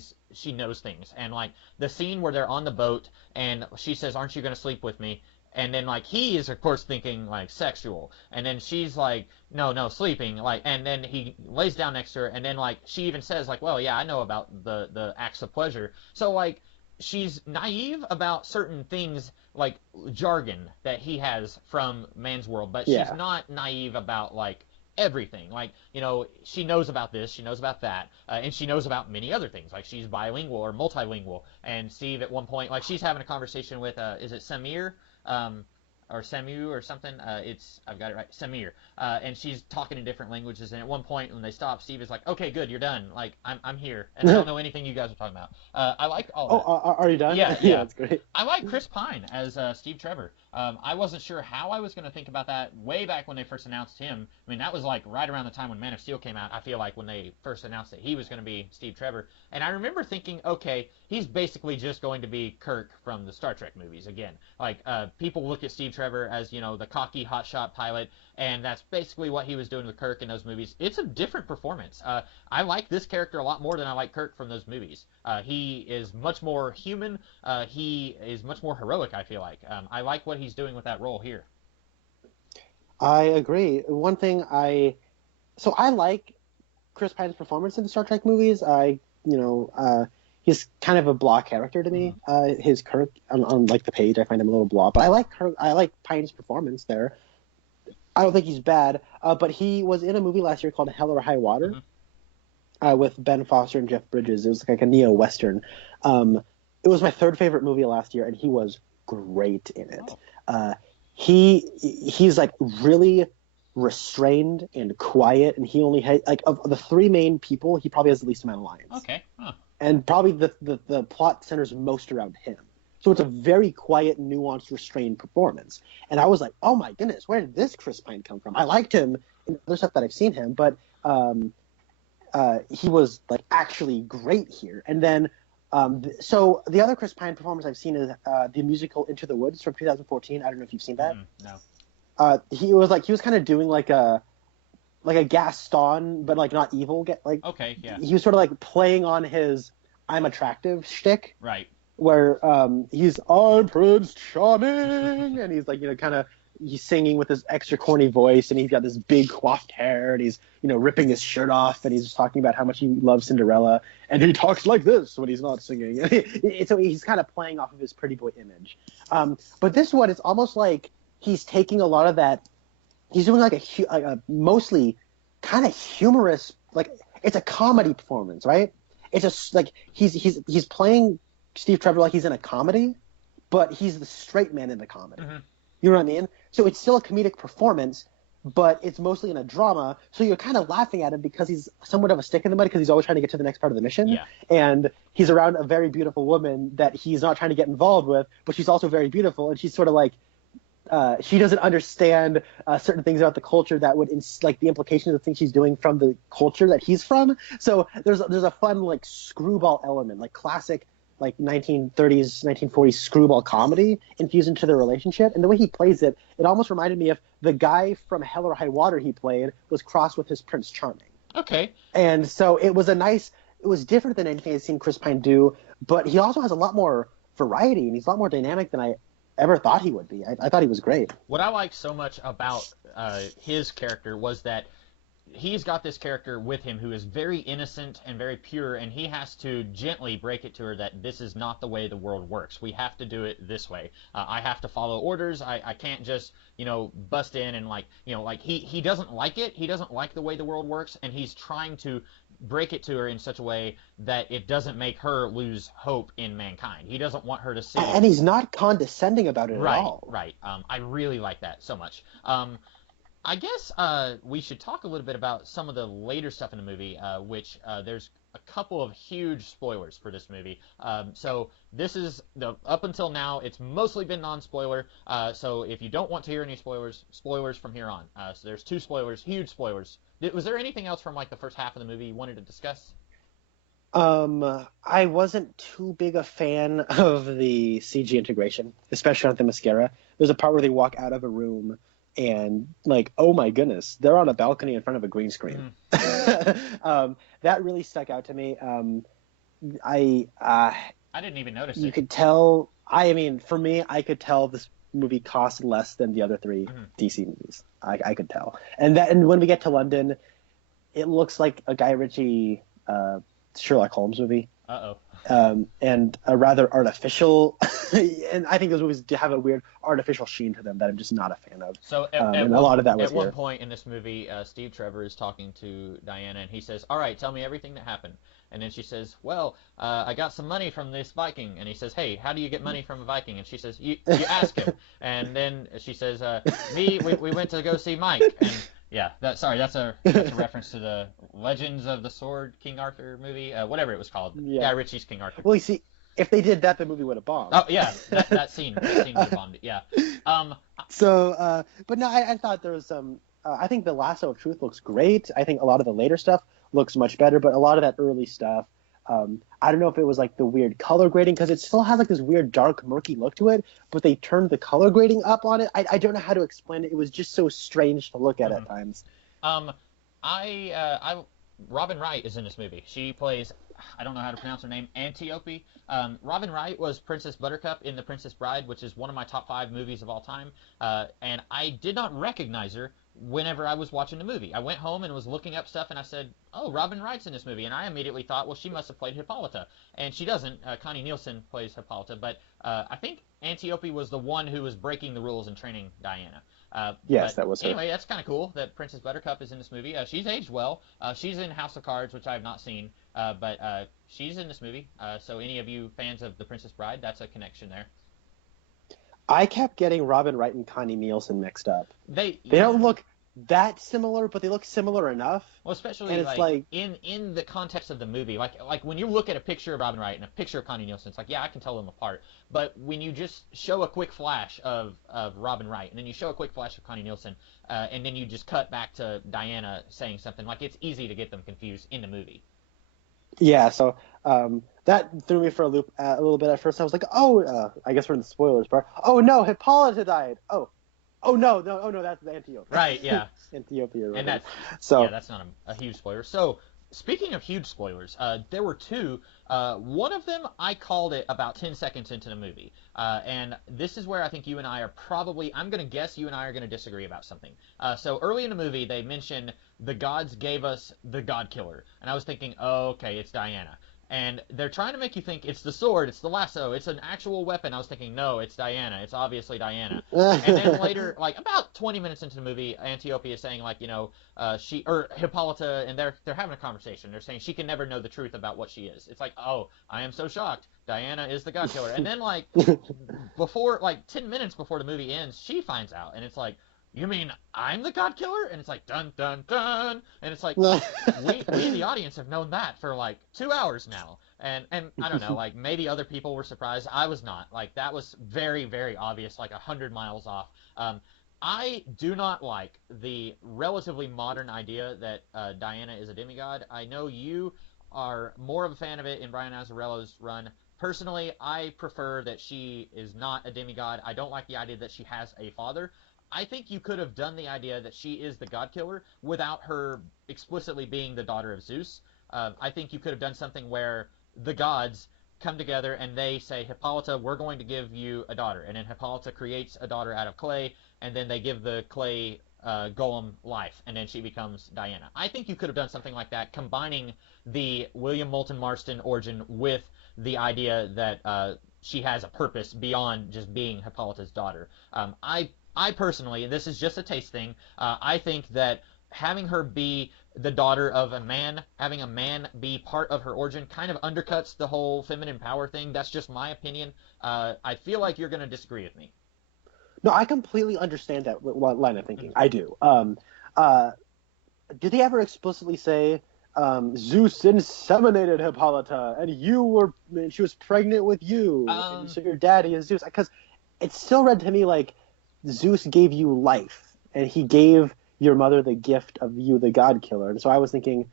knows things. And like the scene where they're on the boat and she says, "Aren't you going to sleep with me?" And then like he is of course thinking like sexual, and then she's like, no, sleeping, like, and then he lays down next to her, and then like she even says like, "Well, yeah, I know about the acts of pleasure." So like she's naive about certain things like jargon that he has from man's world, but she's Yeah. not naive about like everything. Like, she knows about this, she knows about that, and she knows about many other things. Like, she's bilingual or multilingual. And Steve, at one point, like, she's having a conversation with, is it Samir? Or Samu or something. I've got it right, Samir. And she's talking in different languages. And at one point, when they stop, Steve is like, "Okay, good, you're done. Like, I'm here, and I don't know anything you guys are talking about." I like all that. Are you done? Yeah, Yeah, yeah. that's great. I like Chris Pine as Steve Trevor. I wasn't sure how I was going to think about that way back when they first announced him. I mean, that was like right around the time when Man of Steel came out. I feel like when they first announced that he was going to be Steve Trevor. And I remember thinking, okay, he's basically just going to be Kirk from the Star Trek movies again. Like, people look at Steve Trevor as, the cocky hotshot pilot, and that's basically what he was doing with Kirk in those movies. It's a different performance. I like this character a lot more than I like Kirk from those movies. He is much more human. He is much more heroic, I feel like. I like what he's doing with that role here. I agree. One thing so I like Chris Pine's performance in the Star Trek movies. He's kind of a blah character to me. His Kirk on like the page, I find him a little blah, but I like Kirk. I like Pine's performance there. I don't think he's bad, but he was in a movie last year called Hell or High Water with Ben Foster and Jeff Bridges. It was like a neo-western. It was my third favorite movie last year, and he was great in it. He's like really restrained and quiet, and he only had like of the three main people, he probably has the least amount of lines. Okay. Huh. And probably the plot centers most around him. So it's a very quiet, nuanced, restrained performance. And I was like, oh my goodness, where did this Chris Pine come from? I liked him in other stuff that I've seen him, but he was like actually great here. And then so the other Chris Pine performance I've seen is the musical Into the Woods from 2014. I don't know if you've seen that. No. He was kind of doing like a Gaston, but like not evil. Okay, yeah. He was sort of like playing on his "I'm attractive" shtick, Right. where I'm Prince Charming, and he's like he's singing with his extra corny voice, and he's got this big coiffed hair, and he's ripping his shirt off, and he's just talking about how much he loves Cinderella, and he talks like this when he's not singing. So he's kind of playing off of his pretty boy image. But this one, it's almost like he's taking a lot of that. He's doing like a mostly kind of humorous, like it's a comedy performance, right? It's just like he's playing Steve Trevor like he's in a comedy, but he's the straight man in the comedy. Mm-hmm. You know what I mean? So it's still a comedic performance, but it's mostly in a drama. So you're kind of laughing at him because he's somewhat of a stick in the mud because he's always trying to get to the next part of the mission. Yeah. And he's around a very beautiful woman that he's not trying to get involved with, but she's also very beautiful. And she's sort of like, she doesn't understand certain things about the culture that would like the implications of things she's doing from the culture that he's from. So there's a fun like screwball element, like classic like 1930s 1940s screwball comedy infused into their relationship. And the way he plays it, it almost reminded me of the guy from Hell or High Water he played was crossed with his Prince Charming. Okay. And so it was different than anything I'd seen Chris Pine do, but he also has a lot more variety and he's a lot more dynamic than I ever thought he would be. I thought he was great. What I liked so much about his character was that he's got this character with him who is very innocent and very pure, and he has to gently break it to her that this is not the way the world works. We have to do it this way. I have to follow orders. I can't just, bust in and he doesn't like it. He doesn't like the way the world works, and he's trying to break it to her in such a way that it doesn't make her lose hope in mankind. He doesn't want her to see. And he's not condescending about it at all. Right. I really like that so much. I guess we should talk a little bit about some of the later stuff in the movie, which there's a couple of huge spoilers for this movie. So this is up until now, it's mostly been non-spoiler. So if you don't want to hear any spoilers from here on. So there's 2 spoilers, huge spoilers. Was there anything else from like the first half of the movie you wanted to discuss? I wasn't too big a fan of the CG integration, especially on the mascara. There's a part where they walk out of a room and like, oh my goodness, they're on a balcony in front of a green screen. That really stuck out to me. I didn't even notice you it. could tell. For me, I could tell this movie cost less than the other 3 DC movies. I could tell. And when we get to London, it looks like a Guy Ritchie Sherlock Holmes movie. And a rather artificial, and I think those movies have a weird artificial sheen to them that I'm just not a fan of. So a lot of that was at one point in this movie, Steve Trevor is talking to Diana, and he says, "All right, tell me everything that happened." And then she says, "Well, I got some money from this Viking." And he says, "Hey, how do you get money from a Viking?" And she says, "You ask him." And then she says, we went to go see Mike." And yeah, that's a reference to the Legends of the Sword King Arthur movie, whatever it was called. Yeah. Guy Ritchie's King Arthur. Well, you see, if they did that, the movie would have bombed. Oh yeah, that scene would have bombed it. Yeah. But no, I thought there was some. I think the Lasso of Truth looks great. I think a lot of the later stuff looks much better, but a lot of that early stuff, I don't know if it was like the weird color grading, because it still has like this weird dark murky look to it, but they turned the color grading up on it. I don't know how to explain it. It was just so strange to look at times. Robin Wright is in this movie. She plays, I don't know how to pronounce her name, Antiope. Robin Wright was Princess Buttercup in The Princess Bride, which is one of my top 5 movies of all time. And I did not recognize her whenever I was watching the movie. I went home and was looking up stuff, and I said, "Oh, Robin Wright's in this movie." And I immediately thought, well, she must have played Hippolyta. And she doesn't. Connie Nielsen plays Hippolyta. But I think Antiope was the one who was breaking the rules and training Diana. Yes, that was her. Anyway, that's kind of cool that Princess Buttercup is in this movie. She's aged well. She's in House of Cards, which I have not seen, but she's in this movie. So any of you fans of The Princess Bride, that's a connection there. I kept getting Robin Wright and Connie Nielsen mixed up. They don't look that similar, but they look similar enough. Well, especially like in the context of the movie, like when you look at a picture of Robin Wright and a picture of Connie Nielsen, it's like, yeah, I can tell them apart. But when you just show a quick flash of Robin Wright, and then you show a quick flash of Connie Nielsen, and then you just cut back to Diana saying something, like, it's easy to get them confused in the movie. Yeah, so that threw me for a loop a little bit at first. I was like, I guess we're in the spoilers part. Oh no, Hippolyta died. Oh no, that's Antiope. Right, yeah. Antiope. And that's not a huge spoiler. So speaking of huge spoilers, there were 2. One of them I called it about 10 seconds into the movie, and this is where I think you and I are probably. I'm going to guess you and I are going to disagree about something. So early in the movie, they mention the gods gave us the God Killer, and I was thinking, oh, okay, it's Diana. And they're trying to make you think it's the sword, it's the lasso, it's an actual weapon. I was thinking, no, it's Diana. It's obviously Diana. And then later, like about 20 minutes into the movie, Antiope is saying, like, Hippolyta, and they're having a conversation. They're saying she can never know the truth about what she is. It's like, oh, I am so shocked. Diana is the God Killer. And then, like, 10 minutes before the movie ends, she finds out, and it's like, you mean I'm the God Killer? And it's like, dun, dun, dun. And it's like, we the audience have known that for like 2 hours now. And I don't know, like maybe other people were surprised. I was not. Like that was very, very obvious, like 100 miles off. I do not like the relatively modern idea that Diana is a demigod. I know you are more of a fan of it in Brian Azzarello's run. Personally, I prefer that she is not a demigod. I don't like the idea that she has a father. I think you could have done the idea that she is the god killer without her explicitly being the daughter of Zeus. I think you could have done something where the gods come together and they say, Hippolyta, we're going to give you a daughter. And then Hippolyta creates a daughter out of clay, and then they give the clay golem life, and then she becomes Diana. I think you could have done something like that, combining the William Moulton Marston origin with the idea that she has a purpose beyond just being Hippolyta's daughter. I personally, and this is just a taste thing, I think that having her be the daughter of a man, having a man be part of her origin, kind of undercuts the whole feminine power thing. That's just my opinion. I feel like you're going to disagree with me. No, I completely understand that line of thinking. I do. Did they ever explicitly say Zeus inseminated Hippolyta, and she was pregnant with you, and so your daddy is Zeus? Because it still read to me like Zeus gave you life, and he gave your mother the gift of you, the god killer. And so I was thinking,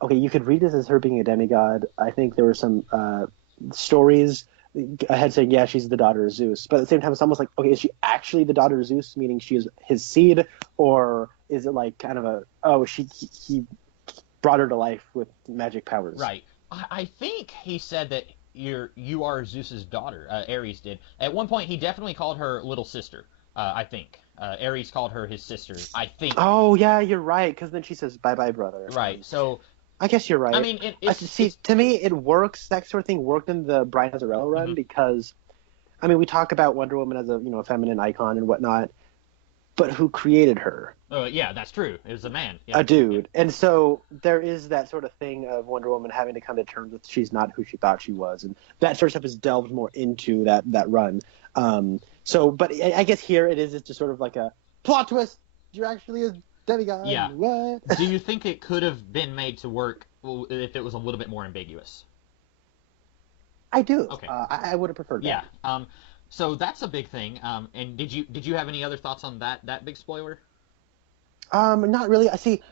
okay, you could read this as her being a demigod. I think there were some stories ahead saying, yeah, she's the daughter of Zeus. But at the same time, it's almost like, okay, is she actually the daughter of Zeus, meaning she is his seed? Or is it like kind of he brought her to life with magic powers? Right. I think he said that you are Zeus's daughter. Ares did. At one point, he definitely called her little sister, I think. Ares called her his sister, I think. Oh, yeah, you're right, because then she says, bye-bye, brother. Right, so... I guess you're right. I mean, see, to me, it works. That sort of thing worked in the Brian Azzarello run because, I mean, we talk about Wonder Woman as a feminine icon and whatnot, but who created her? Yeah, that's true. It was a man. Yeah. A dude. Yeah. And so there is that sort of thing of Wonder Woman having to come to terms with she's not who she thought she was, and that sort of stuff is delved more into that run. But I guess here it's just sort of like a plot twist. You're actually a demigod. Yeah. What? Do you think it could have been made to work if it was a little bit more ambiguous? I do. Okay. I would have preferred that. Yeah. So that's a big thing. And did you have any other thoughts on that big spoiler? Not really. I see.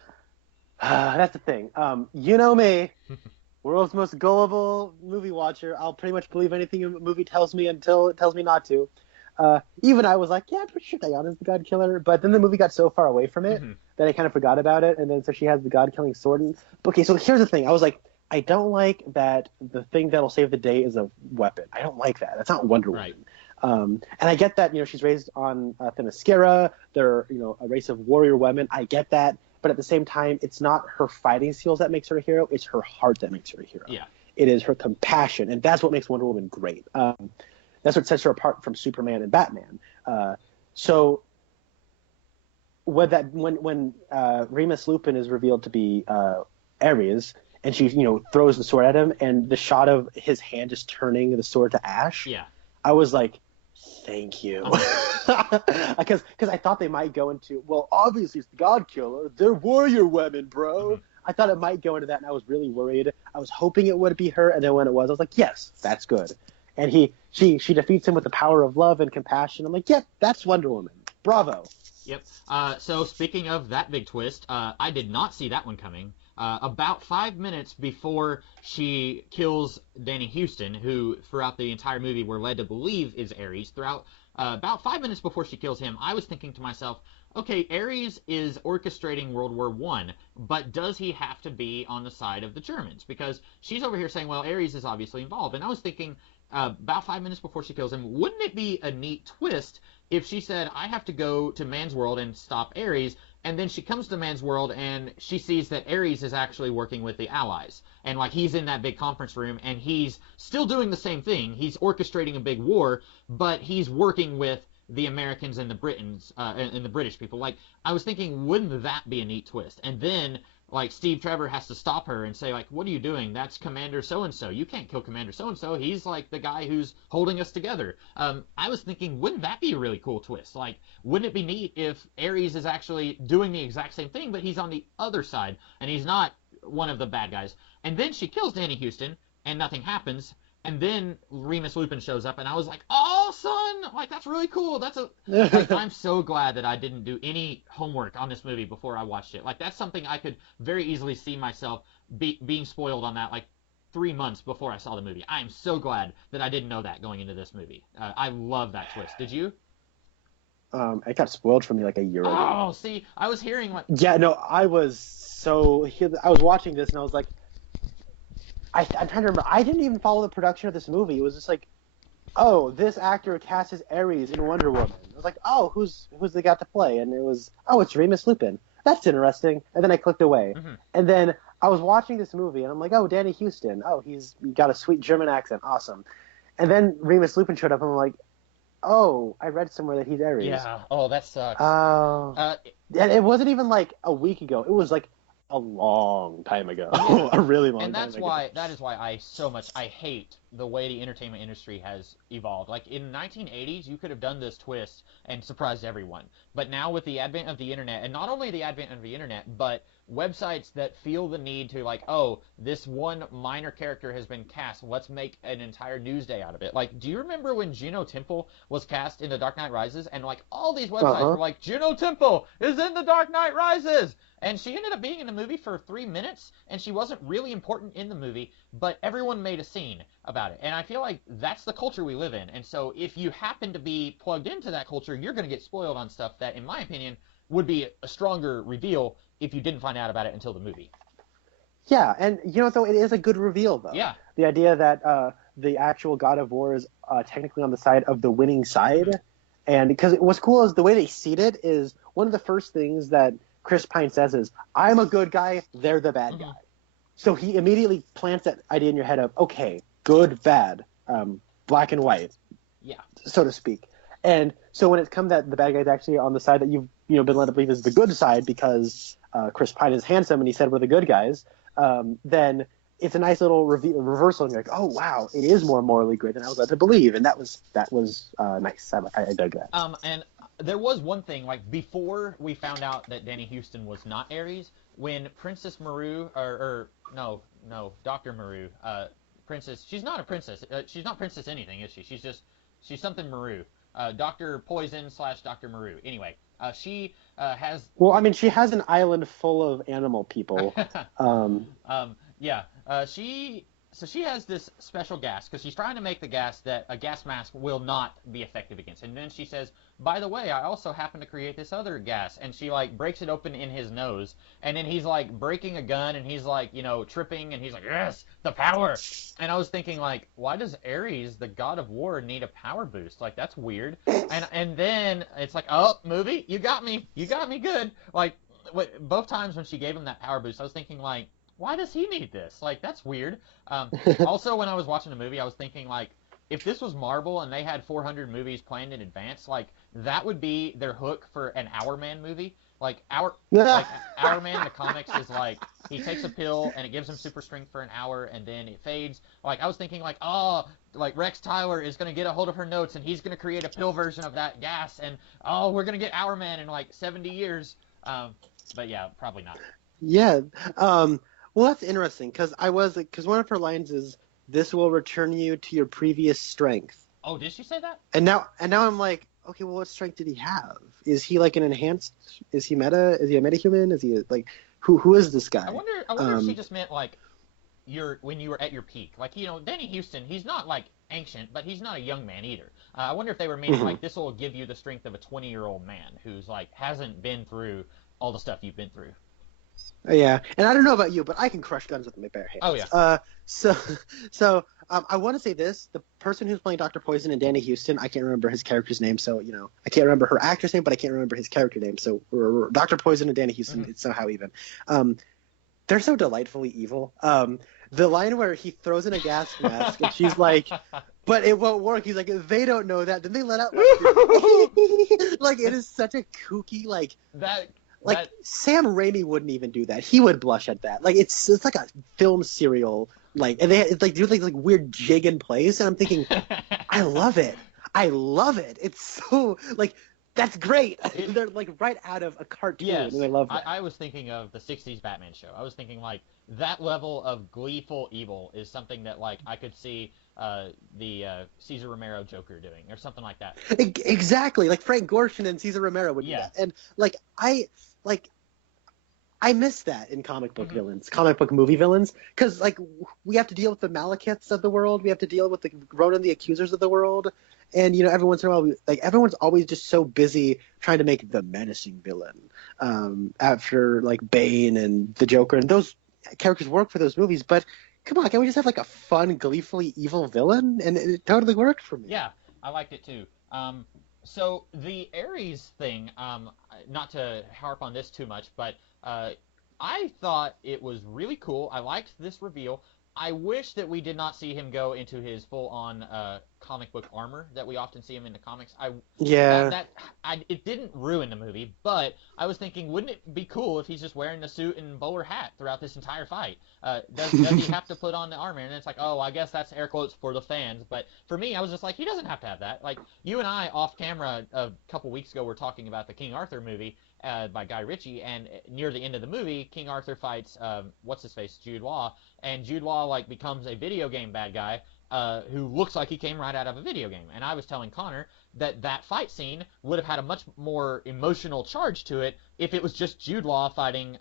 That's the thing. You know me, world's most gullible movie watcher. I'll pretty much believe anything a movie tells me until it tells me not to. Even I was like, yeah, I'm pretty sure Diana's the god killer. But then the movie got so far away from it that I kind of forgot about it. And then so she has the god killing sword. Okay, so here's the thing. I was like, I don't like that the thing that'll save the day is a weapon. I don't like that. That's not Wonder Woman. Right. And I get that, she's raised on Themyscira. They're, a race of warrior women. I get that. But at the same time, it's not her fighting skills that makes her a hero. It's her heart that makes her a hero. Yeah. It is her compassion. And that's what makes Wonder Woman great. That's what sets her apart from Superman and Batman. So when Remus Lupin is revealed to be Ares, and she throws the sword at him, and the shot of his hand just turning the sword to ash, yeah, I was like, thank you, because I thought they might go into, well, obviously it's the God Killer, they're warrior women, bro. I thought it might go into that, and I was really worried. I was hoping it would be her, and then when it was, I was like, yes, that's good. And she defeats him with the power of love and compassion. I'm like, yep, that's Wonder Woman. Bravo. Yep. So speaking of that big twist, I did not see that one coming. About 5 minutes before she kills Danny Houston, who throughout the entire movie we're led to believe is Ares, about 5 minutes before she kills him, I was thinking to myself, okay, Ares is orchestrating World War I, but does he have to be on the side of the Germans? Because she's over here saying, well, Ares is obviously involved. And I was thinking, about 5 minutes before she kills him, wouldn't it be a neat twist if she said, I have to go to Man's World and stop Ares, and then she comes to Man's World and she sees that Ares is actually working with the Allies. And like he's in that big conference room and he's still doing the same thing. He's orchestrating a big war, but he's working with the Americans and the Britons and the British people. Like I was thinking, wouldn't that be a neat twist? And then like Steve Trevor has to stop her and say like, "What are you doing? That's Commander so and so. You can't kill Commander so and so. He's like the guy who's holding us together." I was thinking, wouldn't that be a really cool twist? Like, wouldn't it be neat if Ares is actually doing the exact same thing, but he's on the other side and he's not one of the bad guys? And then she kills Danny Houston and nothing happens. And then Remus Lupin shows up, and I was like, "Oh, son! Like, that's really cool. Like, I'm so glad that I didn't do any homework on this movie before I watched it. Like, that's something I could very easily see myself being spoiled on that, like, 3 months before I saw the movie. I am so glad that I didn't know that going into this movie. I love that twist. Did you? It got spoiled for me like a year ago. Oh, see, I was hearing like... Yeah, no, I was watching this, and I was like, I'm trying to remember. I didn't even follow the production of this movie. It was just like, oh, this actor cast as Ares in Wonder Woman. I was like, oh, who's they got to play? And it was, oh, it's Remus Lupin. That's interesting. And then I clicked away. Mm-hmm. And then I was watching this movie, and I'm like, oh, Danny Houston. Oh, he's got a sweet German accent. Awesome. And then Remus Lupin showed up, and I'm like, oh, I read somewhere that he's Ares. Yeah. Oh, that sucks. And it wasn't even like a week ago. It was like a long time ago. Yeah. A really long and time ago. That is why I hate the way the entertainment industry has evolved. Like in 1980s, you could have done this twist and surprised everyone. But now with the advent of the internet, and not only the advent of the internet, but websites that feel the need to like, oh, this one minor character has been cast, let's make an entire news day out of it. Like, do you remember when Juno Temple was cast in The Dark Knight Rises? And like all these websites were like, Juno Temple is in The Dark Knight Rises! And she ended up being in the movie for 3 minutes, and she wasn't really important in the movie, but everyone made a scene about it. And I feel like that's the culture we live in. And so if you happen to be plugged into that culture, you're going to get spoiled on stuff that, in my opinion, would be a stronger reveal if you didn't find out about it until the movie. Yeah, and you know, though, it is a good reveal, though. Yeah. The idea that the actual God of War is technically on the side of the winning side. Mm-hmm. And because what's cool is the way they seed it is one of the first things that Chris Pine says is, I'm a good guy, they're the bad guy. So he immediately plants that idea in your head of, okay, good, bad, black and white, so to speak. And so when it's come that the bad guy's actually on the side that you've been led to believe is the good side because Chris Pine is handsome and he said we're the good guys, then it's a nice little reversal, and you're like, oh wow, it is more morally good than I was led to believe, and that was nice. I dug that. And there was one thing, like before we found out that Danny Houston was not Ares, when Princess Maru, Dr. Maru, Princess, she's not a princess. She's not Princess anything, is she? She's something Maru. Dr. Poison / Dr. Maru. Anyway, she has... Well, I mean, she has an island full of animal people. She has this special gas, because she's trying to make the gas that a gas mask will not be effective against. And then she says, by the way, I also happen to create this other gas. And she, like, breaks it open in his nose. And then he's, like, breaking a gun, and he's, like, tripping, and he's like, yes, the power. And I was thinking, like, why does Ares, the god of war, need a power boost? Like, that's weird. And then it's like, oh, movie, you got me good. Like, both times when she gave him that power boost, I was thinking, like, why does he need this? Like, that's weird. Also, when I was watching the movie, I was thinking, like, if this was Marvel and they had 400 movies planned in advance, like, that would be their hook for an Hour Man movie. Like, Hour Man, the comics, is like, he takes a pill and it gives him super strength for an hour and then it fades. Like, I was thinking, like, oh, like, Rex Tyler is going to get a hold of her notes and he's going to create a pill version of that gas and, oh, we're going to get Hour Man in, like, 70 years. But, yeah, probably not. Yeah. Well, that's interesting, because one of her lines is, this will return you to your previous strength. Oh, did she say that? And now I'm like, okay, well, what strength did he have? Is he like an enhanced? Is he meta? Is he a metahuman? Is he like who is this guy? I wonder if she just meant like when you were at your peak. Like, Danny Houston, he's not like ancient, but he's not a young man either. I wonder if they were meaning like this will give you the strength of a 20-year-old man who's like hasn't been through all the stuff you've been through. Yeah, and I don't know about you, but I can crush guns with my bare hands. Oh yeah. So I want to say this: the person who's playing Dr. Poison and Danny Houston, I can't remember his character's name, so I can't remember her actor's name, but I can't remember his character name. So Dr. Poison and Danny Houston, it's somehow even. They're so delightfully evil. The line where he throws in a gas mask and she's like, but it won't work. He's like, they don't know that. Then they let out like it is such a kooky like that. like that Sam Raimi wouldn't even do that. He would blush at that. Like it's like a film serial. Like and they like do like weird jig in place, and I'm thinking, I love it. I love it. It's so like that's great. They're like right out of a cartoon, Yes, and I love that. I was thinking of the '60s Batman show. I was thinking like that level of gleeful evil is something that like I could see the Cesar Romero Joker doing or something like that. Exactly, like Frank Gorshin and Cesar Romero would do Yeah. that, and like I miss that in comic book Hmm. villains, comic book movie villains, because like we have to deal with the Malekiths of the world, we have to deal with the Ronan the Accusers of the world, and every once in a while, everyone's always just so busy trying to make the menacing villain. After like Bane and the Joker, and those characters work for those movies, but come on, can we just have like a fun, gleefully evil villain? And it totally worked for me. Yeah, I liked it too. So the Ares thing, not to harp on this too much, but I thought it was really cool. I liked this reveal. I wish that we did not see him go into his full-on comic book armor that we often see him in the comics. Yeah, It didn't ruin the movie, but I was thinking, wouldn't it be cool if he's just wearing a suit and bowler hat throughout this entire fight? Does he have to put on the armor? And it's like, oh, I guess that's air quotes for the fans. But for me, I was just like, he doesn't have to have that. Like you and I off camera a couple weeks ago were talking about the King Arthur movie by Guy Ritchie, and near the end of the movie, King Arthur fights what's his face, Jude Law, and Jude Law like becomes a video game bad guy who looks like he came right out of a video game. And I was telling Connor that that fight scene would have had a much more emotional charge to it if it was just Jude Law fighting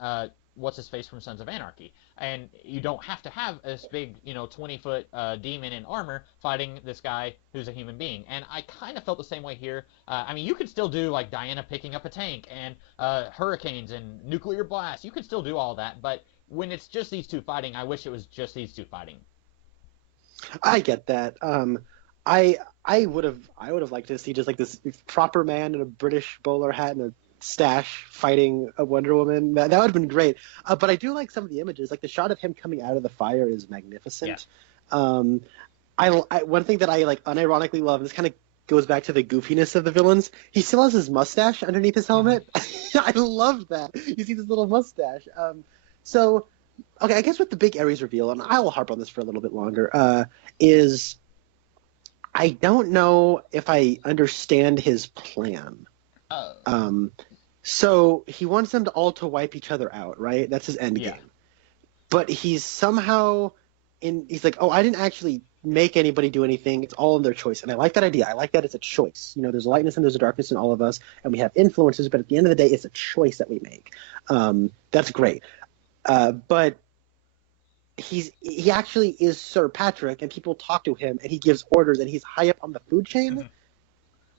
what's his face from Sons of Anarchy. And you don't have to have this big 20-foot demon in armor fighting this guy who's a human being. And I kind of felt the same way here. I mean, you could still do like Diana picking up a tank and hurricanes and nuclear blasts. You could still do all that, but when it's just these two fighting, I wish it was just these two fighting. I get that. I would have liked to see just like this proper man in a British bowler hat and a stash fighting a Wonder Woman. That would have been great. But I do like some of the images. Like the shot of him coming out of the fire is magnificent. Um, one thing that I like unironically love, and this kind of goes back to the goofiness of the villains. He still has his mustache underneath his helmet. I love that. You see this little mustache. So, okay, I guess with the big Ares reveal, and I will harp on this for a little bit longer, is I don't know if I understand his plan. Oh. So he wants them to all to wipe each other out, right? That's his end Yeah. game. But he's somehow he's like, oh, I didn't actually make anybody do anything. It's all in their choice. And I like that idea. I like that it's a choice. There's a lightness and there's a darkness in all of us, and we have influences, but at the end of the day, it's a choice that we make. That's great. But he actually is Sir Patrick, and people talk to him, and he gives orders, and he's high up on the food chain. Mm-hmm.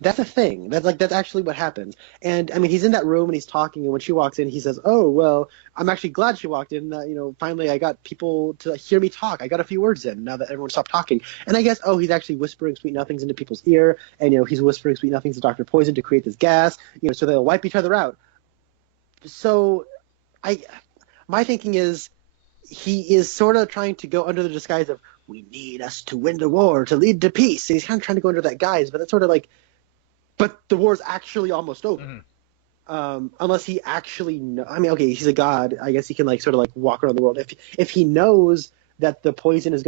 That's a thing. That's actually what happens. And I mean, he's in that room and he's talking, and when she walks in, he says, "Oh well, I'm actually glad she walked in. Finally, I got people to hear me talk. I got a few words in now that everyone stopped talking." And I guess, he's actually whispering sweet nothings into people's ear, and he's whispering sweet nothings to Dr. Poison to create this gas, so they'll wipe each other out. So, my thinking is, he is sort of trying to go under the disguise of, we need us to win the war to lead to peace. So he's kind of trying to go under that guise, but that's sort of like, but the war's actually almost over. Mm-hmm. Unless he actually I mean, okay, he's a god. I guess he can sort of walk around the world. If he knows that the poison is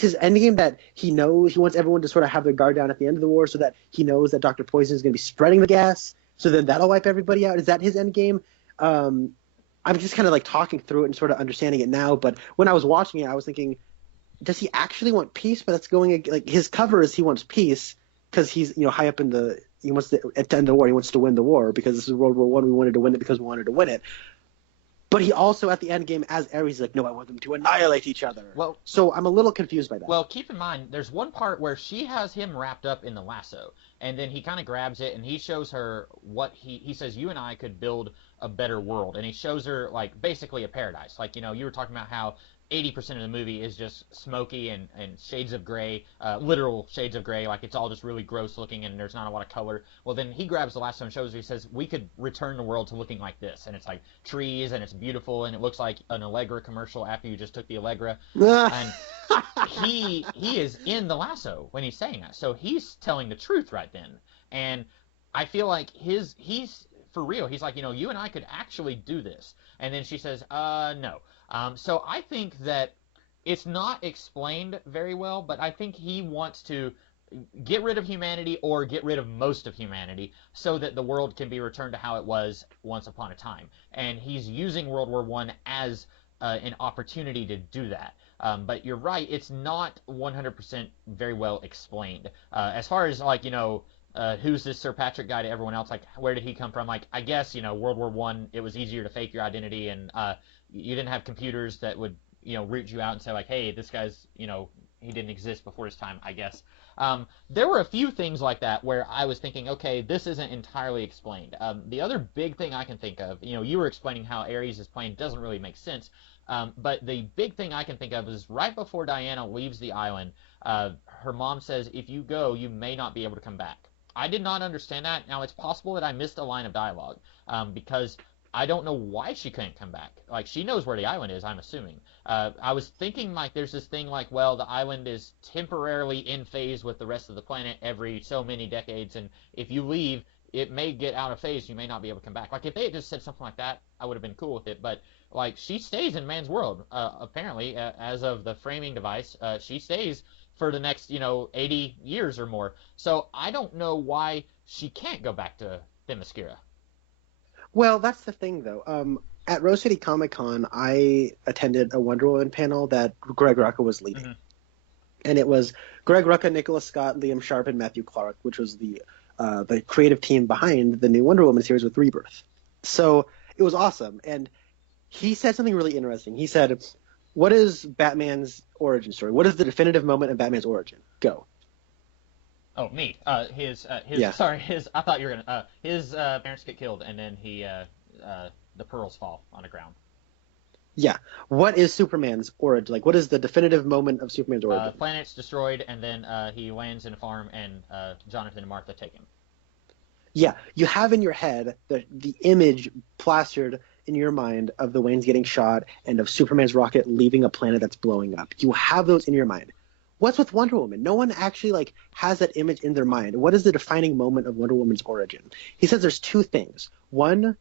his endgame that he knows he wants everyone to sort of have their guard down at the end of the war, so that he knows that Dr. Poison is going to be spreading the gas, so then that'll wipe everybody out. Is that his endgame? I'm just kind of talking through it and sort of understanding it now. But when I was watching it, I was thinking, does he actually want peace? But that's going his cover is he wants peace because he's high up in he wants to end the war. He wants to win the war because this is World War I. We wanted to win it because we wanted to win it. But he also at the end game as Ares is like, no, I want them to annihilate each other. Well, so I'm a little confused by that. Well, keep in mind, there's one part where she has him wrapped up in the lasso, and then he kind of grabs it and he shows her what he says, you and I could build a better world, and he shows her basically a paradise. You were talking about how 80% of the movie is just smoky and shades of gray, literal shades of gray, it's all just really gross looking and there's not a lot of color. Well, then he grabs the lasso and shows her, he says, we could return the world to looking like this, and it's trees and it's beautiful and it looks like an Allegra commercial after you just took the Allegra. And he is in the lasso when he's saying that, so he's telling the truth right then. And I feel like he's for real. He's like, you and I could actually do this. And then she says, no. So I think that it's not explained very well, but I think he wants to get rid of humanity or get rid of most of humanity so that the world can be returned to how it was once upon a time. And he's using World War I as an opportunity to do that. But you're right, it's not 100% very well explained. As far as, like, who's this Sir Patrick guy to everyone else? Like, where did he come from? Like, I guess, World War I, it was easier to fake your identity, and you didn't have computers that would, root you out and say, like, hey, this guy's, he didn't exist before his time, I guess. There were a few things like that where I was thinking, okay, this isn't entirely explained. The other big thing I can think of, you were explaining how Ares' plane doesn't really make sense, but the big thing I can think of is right before Diana leaves the island, her mom says, if you go, you may not be able to come back. I did not understand that. Now, it's possible that I missed a line of dialogue, because I don't know why she couldn't come back. Like, she knows where the island is, I'm assuming. I was thinking, like, there's this thing like, well, the island is temporarily in phase with the rest of the planet every so many decades, and if you leave, it may get out of phase, you may not be able to come back. Like, if they had just said something like that, I would have been cool with it, but, like, she stays in man's world, apparently, as of the framing device. She stays for the next, 80 years or more. So I don't know why she can't go back to Themyscira. Well, that's the thing, though. At Rose City Comic Con, I attended a Wonder Woman panel that Greg Rucka was leading. Mm-hmm. And it was Greg Rucka, Nicholas Scott, Liam Sharp, and Matthew Clark, which was the creative team behind the new Wonder Woman series with Rebirth. So it was awesome. And he said something really interesting. He said, what is Batman's origin story? What is the definitive moment in Batman's origin? Go. Oh, me. I thought you were gonna. His parents get killed, and then the pearls fall on the ground. Yeah. What is Superman's origin? Like, what is the definitive moment of Superman's origin? Planet's destroyed, and then he lands in a farm, and Jonathan and Martha take him. Yeah. You have in your head the image plastered in your mind of the Waynes getting shot and of Superman's rocket leaving a planet that's blowing up. You have those in your mind. What's with Wonder Woman? No one actually has that image in their mind. What is the defining moment of Wonder Woman's origin? He says there's two things. One,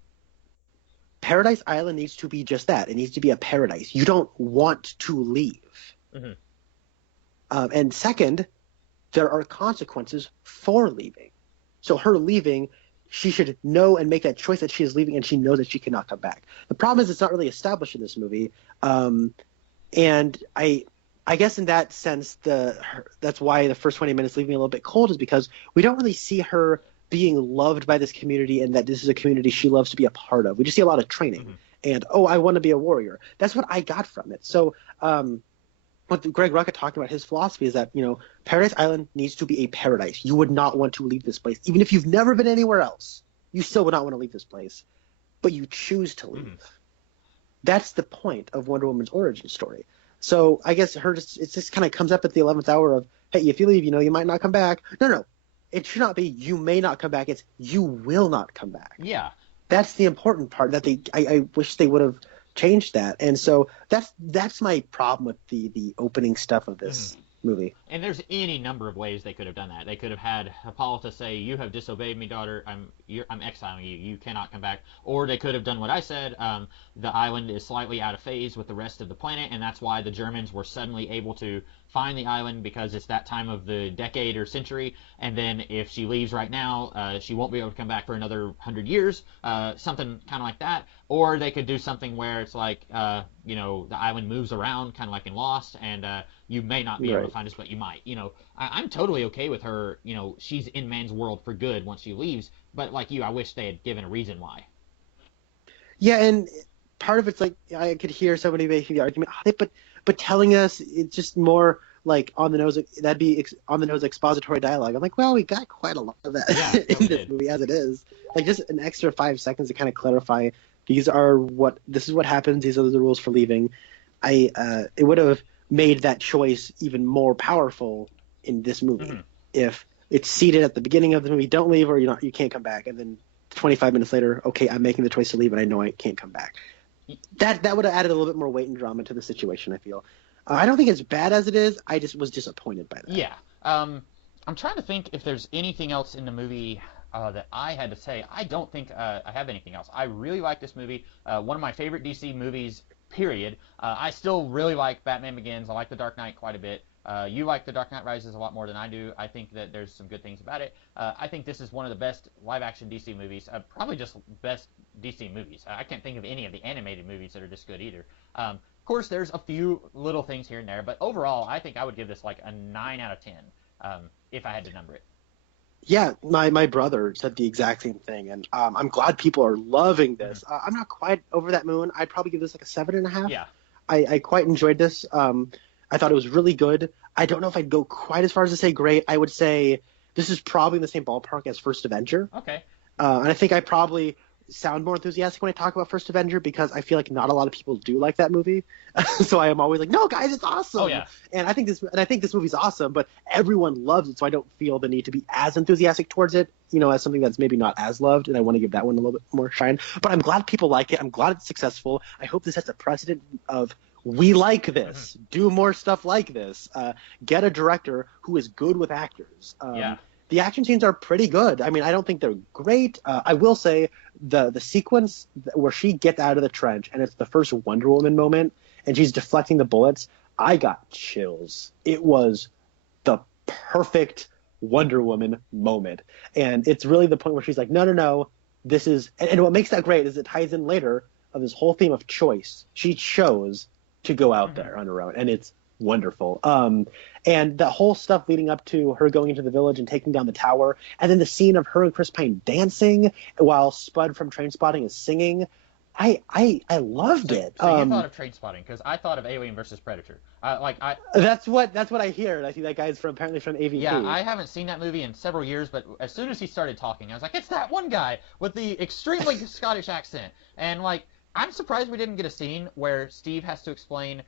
Paradise Island needs to be just that. It needs to be a paradise. You don't want to leave. Mm-hmm. And second, there are consequences for leaving. So her leaving, she should know and make that choice that she is leaving, and she knows that she cannot come back. The problem is it's not really established in this movie. And I guess in that sense, that's why the first 20 minutes leave me a little bit cold, is because we don't really see her being loved by this community and that this is a community she loves to be a part of. We just see a lot of training. Mm-hmm. And, I want to be a warrior. That's what I got from it. So what Greg Rucka talked about, his philosophy is that, Paradise Island needs to be a paradise. You would not want to leave this place. Even if you've never been anywhere else, you still would not want to leave this place. But you choose to leave. Mm-hmm. That's the point of Wonder Woman's origin story. So I guess it just kind of comes up at the 11th hour of, hey, if you leave, you might not come back. No. It should not be you may not come back. It's you will not come back. Yeah. That's the important part that I wish they would have changed that. And so that's my problem with the opening stuff of this movie. And there's any number of ways they could have done that. They could have had Hippolyta say, you have disobeyed me, daughter. I'm exiling you. You cannot come back. Or they could have done what I said. The island is slightly out of phase with the rest of the planet, and that's why the Germans were suddenly able to find the island, because it's that time of the decade or century. And then if she leaves right now, she won't be able to come back for another 100 years, something kind of like that. Or they could do something where it's like, the island moves around, kind of like in Lost, and you may not be able to find us, but you might. I'm totally okay with her. She's in man's world for good once she leaves. But like you, I wish they had given a reason why. Yeah, and part of it's like I could hear somebody making the argument, but telling us it's just more like on the nose. That'd be on the nose expository dialogue. I'm like, well, we got quite a lot of that in this movie as it is. Like just an extra 5 seconds to kind of clarify. This is what happens. These are the rules for leaving. It would have made that choice even more powerful in this movie if it's seated at the beginning of the movie. Don't leave, or you can't come back. And then 25 minutes later, okay, I'm making the choice to leave, and I know I can't come back. That would have added a little bit more weight and drama to the situation, I feel. I don't think it's bad as it is. I just was disappointed by that. Yeah. I'm trying to think if there's anything else in the movie that I had to say, I don't think I have anything else. I really like this movie. One of my favorite DC movies, period. I still really like Batman Begins. I like The Dark Knight quite a bit. You like The Dark Knight Rises a lot more than I do. I think that there's some good things about it. I think this is one of the best live-action DC movies, probably just best DC movies. I can't think of any of the animated movies that are this good either. Of course, there's a few little things here and there, but overall, I think I would give this like a 9 out of 10 if I had to number it. Yeah, my brother said the exact same thing, and I'm glad people are loving this. I'm not quite over that moon. I'd probably give this like a 7.5. Yeah. I quite enjoyed this. I thought it was really good. I don't know if I'd go quite as far as to say great. I would say this is probably in the same ballpark as First Avenger. Okay. And I think I probably sound more enthusiastic when I talk about First Avenger because I feel like not a lot of people do like that movie. So I am always like, no, guys, it's awesome. Oh, yeah. And I think this movie's awesome, but everyone loves it, so I don't feel the need to be as enthusiastic towards it, as something that's maybe not as loved, and I want to give that one a little bit more shine. But I'm glad people like it. I'm glad it's successful. I hope this sets a precedent of we like this. Do more stuff like this. Get a director who is good with actors. Yeah. The action scenes are pretty good. I mean, I don't think they're great. I will say the sequence where she gets out of the trench and it's the first Wonder Woman moment and she's deflecting the bullets, I got chills. It was the perfect Wonder Woman moment. And it's really the point where she's like, no, this is – and what makes that great is it ties in later of this whole theme of choice. She chose to go out there on her own, and it's wonderful. And the whole stuff leading up to her going into the village and taking down the tower, and then the scene of her and Chris Pine dancing while Spud from Trainspotting is singing. I loved it. So you thought of Trainspotting because I thought of Alien versus Predator. That's what I hear. I see that guy's apparently from AVP. Yeah, I haven't seen that movie in several years, but as soon as he started talking, I was like, it's that one guy with the extremely Scottish accent. And I'm surprised we didn't get a scene where Steve has to explain.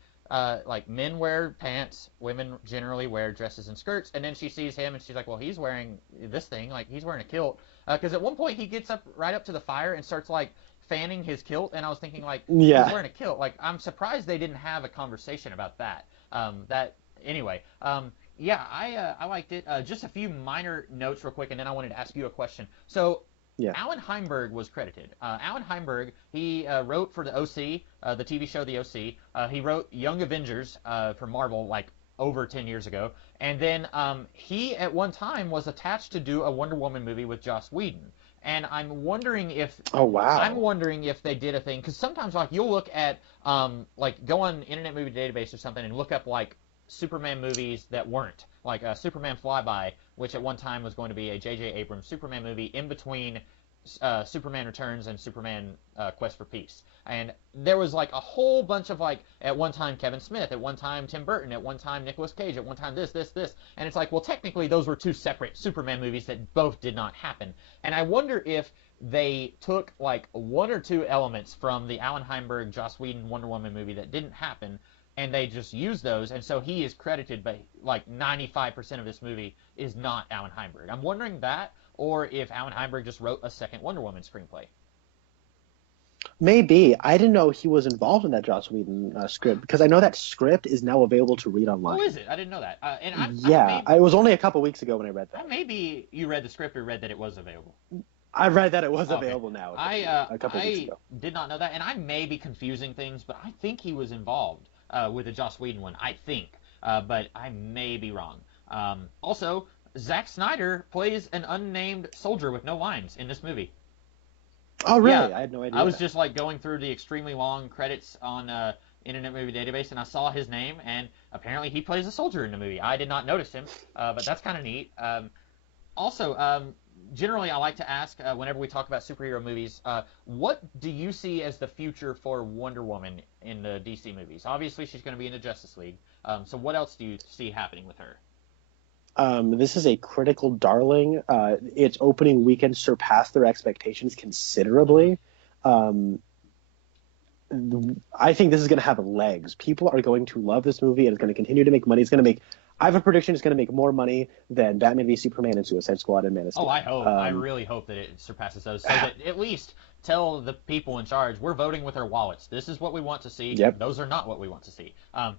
Men wear pants, women generally wear dresses and skirts, and then she sees him and she's like, well, he's wearing this thing, he's wearing a kilt. Because at one point he gets right up to the fire and starts fanning his kilt, and I was thinking he's wearing a kilt. I'm surprised they didn't have a conversation about that. I liked it. Just a few minor notes real quick, and then I wanted to ask you a question. So. Yeah. Alan Heinberg was credited. Alan Heinberg, he wrote for the OC, the TV show The OC. He wrote Young Avengers for Marvel over 10 years ago. And then he at one time was attached to do a Wonder Woman movie with Joss Whedon. And I'm wondering if they did a thing, because sometimes you'll look at go on Internet Movie Database or something and look up Superman movies that weren't. Superman Flyby, which at one time was going to be a J.J. Abrams Superman movie in between Superman Returns and Superman Quest for Peace. And there was a whole bunch of at one time Kevin Smith, at one time Tim Burton, at one time Nicolas Cage, at one time this. And it's well, technically those were two separate Superman movies that both did not happen. And I wonder if they took one or two elements from the Alan Heinberg, Joss Whedon Wonder Woman movie that didn't happen, and they just use those, and so he is credited, but 95% of this movie is not Alan Heinberg. I'm wondering that, or if Alan Heinberg just wrote a second Wonder Woman screenplay. Maybe. I didn't know he was involved in that Joss Whedon script, because I know that script is now available to read online. Oh, is it? I didn't know that. It was only a couple weeks ago when I read that. Maybe you read the script or read that it was available. I read that it was available now. A couple weeks ago. I did not know that, and I may be confusing things, but I think he was involved. With the Joss Whedon one, I think, but I may be wrong. Also, Zack Snyder plays an unnamed soldier with no lines in this movie. Oh, really? Yeah, I had no idea. I was just going through the extremely long credits on Internet Movie Database, and I saw his name, and apparently he plays a soldier in the movie. I did not notice him, but that's kind of neat. Generally, I like to ask, whenever we talk about superhero movies, what do you see as the future for Wonder Woman in the DC movies? Obviously, she's going to be in the Justice League. So what else do you see happening with her? This is a critical darling. Its opening weekend surpassed their expectations considerably. I think this is going to have legs. People are going to love this movie, and it's going to continue to make money. I have a prediction it's going to make more money than Batman v Superman and Suicide Squad and Man of Steel. Oh, I hope. I really hope that it surpasses those, so that at least tell the people in charge, we're voting with our wallets. This is what we want to see. Yep. Those are not what we want to see. Well,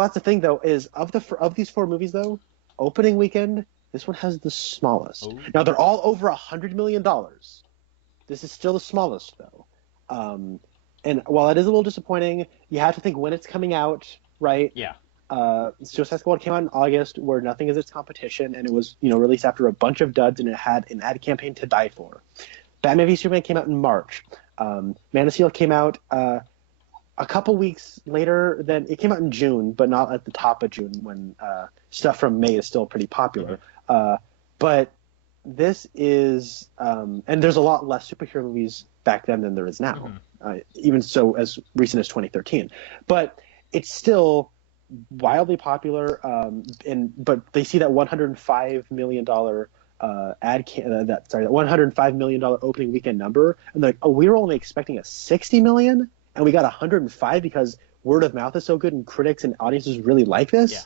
that's the thing, though, is of these four movies, though, opening weekend, This one has the smallest. Oh. Now, they're all over $100 million. This is still the smallest, though. And while it is a little disappointing, you have to think when it's coming out, right? Yeah. Suicide Squad came out in August, where nothing is its competition, and it was released after a bunch of duds, and it had an ad campaign to die for. Batman v Superman came out in March. Man of Steel came out a couple weeks later. Then it came out in June, but not at the top of June when stuff from May is still pretty popular. But this is, and there's a lot less superhero movies back then than there is now, even so as recent as 2013. But it's still wildly popular, but they see that $105 million that $105 million opening weekend number, and they're like, oh, we were only expecting a 60 million, and we got 105 because word of mouth is so good and critics and audiences really like this. Yeah.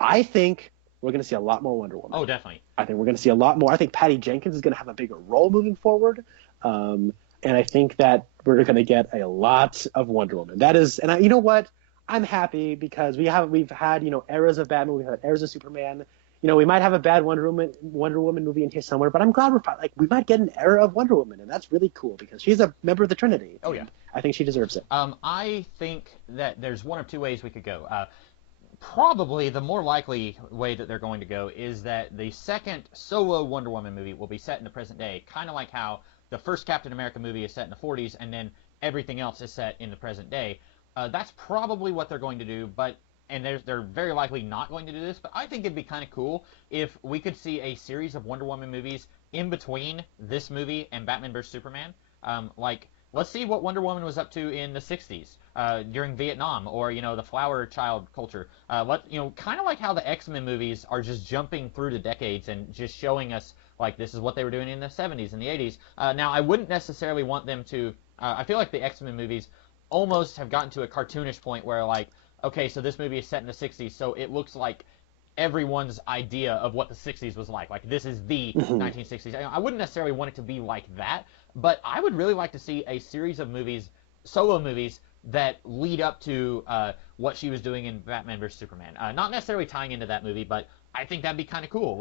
I think we're going to see a lot more Wonder Woman. Oh, definitely. I think we're going to see a lot more. I think Patty Jenkins is going to have a bigger role moving forward. And I think that we're going to get a lot of Wonder Woman. That is, and you know what? I'm happy because we've had eras of Batman, we've had eras of Superman. We might have a bad Wonder Woman movie in here somewhere, but I'm glad we might get an era of Wonder Woman, and that's really cool because she's a member of the Trinity. Oh yeah, I think she deserves it. I think that there's one of two ways we could go. Probably the more likely way that they're going to go is that the second solo Wonder Woman movie will be set in the present day, kind of like how the first Captain America movie is set in the 40s, and then everything else is set in the present day. That's probably what they're going to do, and they're very likely not going to do this, but I think it'd be kind of cool if we could see a series of Wonder Woman movies in between this movie and Batman vs. Superman. Let's see what Wonder Woman was up to in the 60s during Vietnam, or, the flower child culture. Kind of like how the X-Men movies are just jumping through the decades and just showing us, this is what they were doing in the 70s and the 80s. Now, I wouldn't necessarily want them to... I feel like the X-Men movies almost have gotten to a cartoonish point where, okay, so this movie is set in the 60s, so it looks like everyone's idea of what the 60s was like. This is the 1960s. I wouldn't necessarily want it to be like that, but I would really like to see a series of movies, solo movies, that lead up to what she was doing in Batman vs. Superman. Not necessarily tying into that movie, but I think that'd be kind of cool.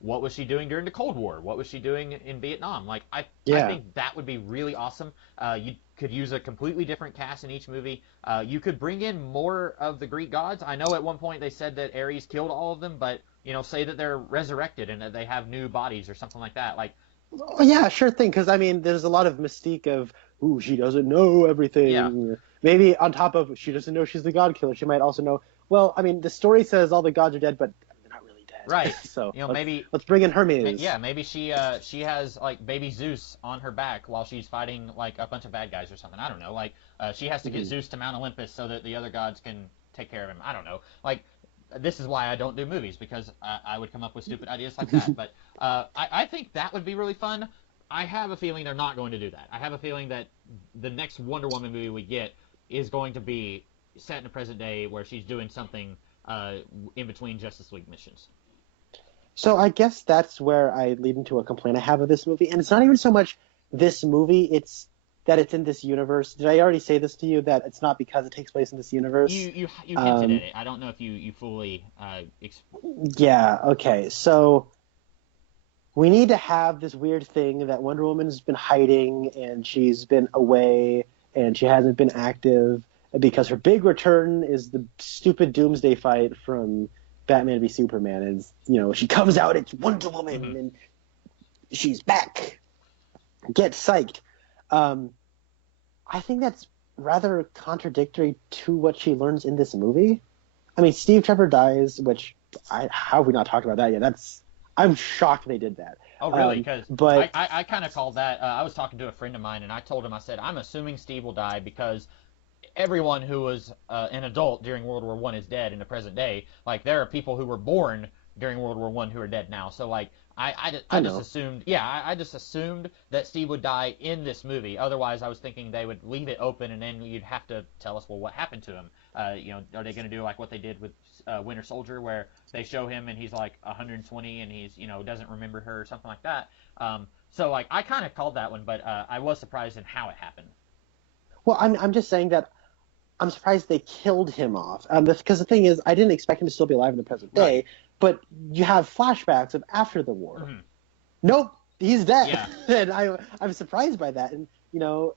What was she doing during the Cold War? What was she doing in Vietnam? I think that would be really awesome. You could use a completely different cast in each movie. You could bring in more of the Greek gods. I know at one point they said that Ares killed all of them, but, say that they're resurrected and that they have new bodies or something like that. Oh, yeah, sure thing, because, there's a lot of mystique of, ooh, she doesn't know everything. Yeah. Maybe on top of she doesn't know she's the god killer, she might also know, well, the story says all the gods are dead, but they're not really dead. Right. So maybe let's bring in Hermes. Yeah, maybe she has baby Zeus on her back while she's fighting a bunch of bad guys or something. I don't know. She has to get Zeus to Mount Olympus so that the other gods can take care of him. I don't know. This is why I don't do movies, because I would come up with stupid ideas like that. But I think that would be really fun. I have a feeling they're not going to do that. I have a feeling that the next Wonder Woman movie we get is going to be set in the present day where she's doing something in between Justice League missions. So I guess that's where I lead into a complaint I have of this movie. And it's not even so much this movie, it's that it's in this universe. Did I already say this to you, that it's not because it takes place in this universe? You hinted at it. I don't know if you fully... Yeah, okay. So we need to have this weird thing that Wonder Woman's been hiding, and she's been away, and she hasn't been active, because her big return is the stupid Doomsday fight from Batman v Superman. And, she comes out, it's Wonder Woman, and she's back. Get psyched. I think that's rather contradictory to what she learns in this movie. Steve Trevor dies, which how have we not talked about that yet? I'm shocked they did that. Oh, really? Because I kind of called that. I was talking to a friend of mine, and I told him, I said, I'm assuming Steve will die because everyone who was an adult during World War I is dead in the present day. There are people who were born during World War I who are dead now. So, I just assumed, I just assumed that Steve would die in this movie. Otherwise, I was thinking they would leave it open, and then you'd have to tell us, well, what happened to him? Are they going to do what they did with Winter Soldier, where they show him and he's 120 and he's doesn't remember her or something like that? So I kind of called that one, but I was surprised in how it happened. Well, I'm just saying that I'm surprised they killed him off. Because the thing is, I didn't expect him to still be alive in the present day. but you have flashbacks of after the war. Mm-hmm. Nope, he's dead. Yeah. And I'm surprised by that. And,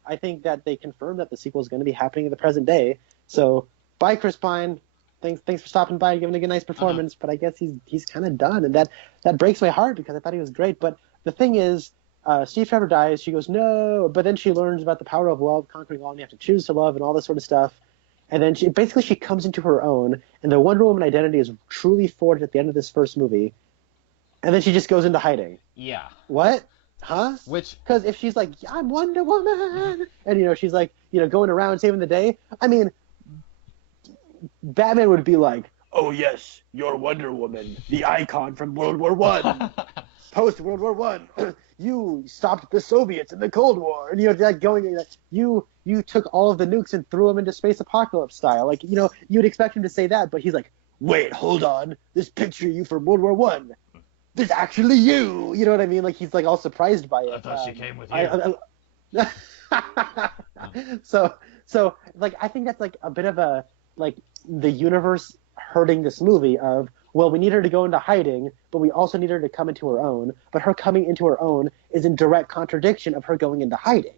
I think that they confirmed that the sequel is going to be happening in the present day. So, bye, Chris Pine. Thanks for stopping by and giving a nice performance. But I guess he's kind of done. And that breaks my heart because I thought he was great. But the thing is, Steve Trevor dies. She goes, no. But then she learns about the power of love, conquering all, and you have to choose to love and all this sort of stuff. And then she comes into her own. And the Wonder Woman identity is truly forged at the end of this first movie. And then she just goes into hiding. Yeah. What? Huh? Because if she's like, I'm Wonder Woman, and she's like, going around saving the day. I mean, Batman would be like, oh yes, you're Wonder Woman, the icon from World War I, post World War I. You stopped the Soviets in the Cold War, and that going, you took all of the nukes and threw them into space apocalypse style. Like, you'd expect him to say that, but he's like, wait, hold on, this picture of you from World War I. There's actually you. You know what I mean? Like, he's like all surprised by it. I thought she came with you. So like, I think that's like a bit of a, like, the universe hurting this movie of, well, we need her to go into hiding, but we also need her to come into her own. But her coming into her own is in direct contradiction of her going into hiding.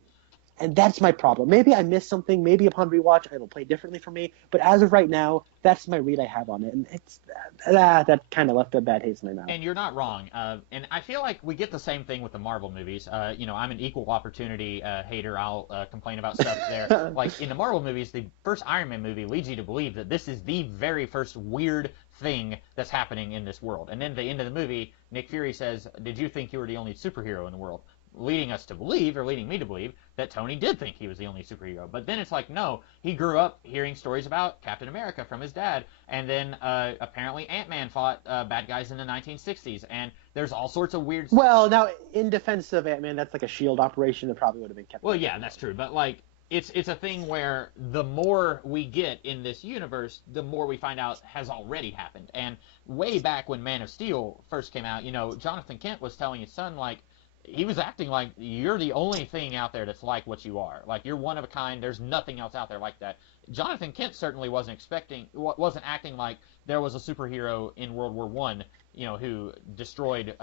And that's my problem. Maybe I missed something. Maybe upon rewatch, it'll play differently for me. But as of right now, that's my read I have on it. And it's that kind of left a bad taste in my mouth. And you're not wrong. And I feel like we get the same thing with the Marvel movies. I'm an equal opportunity hater. I'll complain about stuff there. Like, in the Marvel movies, the first Iron Man movie leads you to believe that this is the very first weird thing that's happening in this world. And then at the end of the movie, Nick Fury says, did you think you were the only superhero in the world? Leading us to believe, or leading me to believe, that Tony did think he was the only superhero. But then it's like, no, he grew up hearing stories about Captain America from his dad, and then apparently Ant-Man fought bad guys in the 1960s, and there's all sorts of weird... Well, now, in defense of Ant-Man, that's like a SHIELD operation that probably would have been kept. Well, yeah, that's true, but like, it's a thing where the more we get in this universe, the more we find out has already happened. And way back when Man of Steel first came out, Jonathan Kent was telling his son, like, he was acting like you're the only thing out there that's like what you are. Like, you're one of a kind. There's nothing else out there like that. Jonathan Kent certainly wasn't acting like there was a superhero in World War I, who destroyed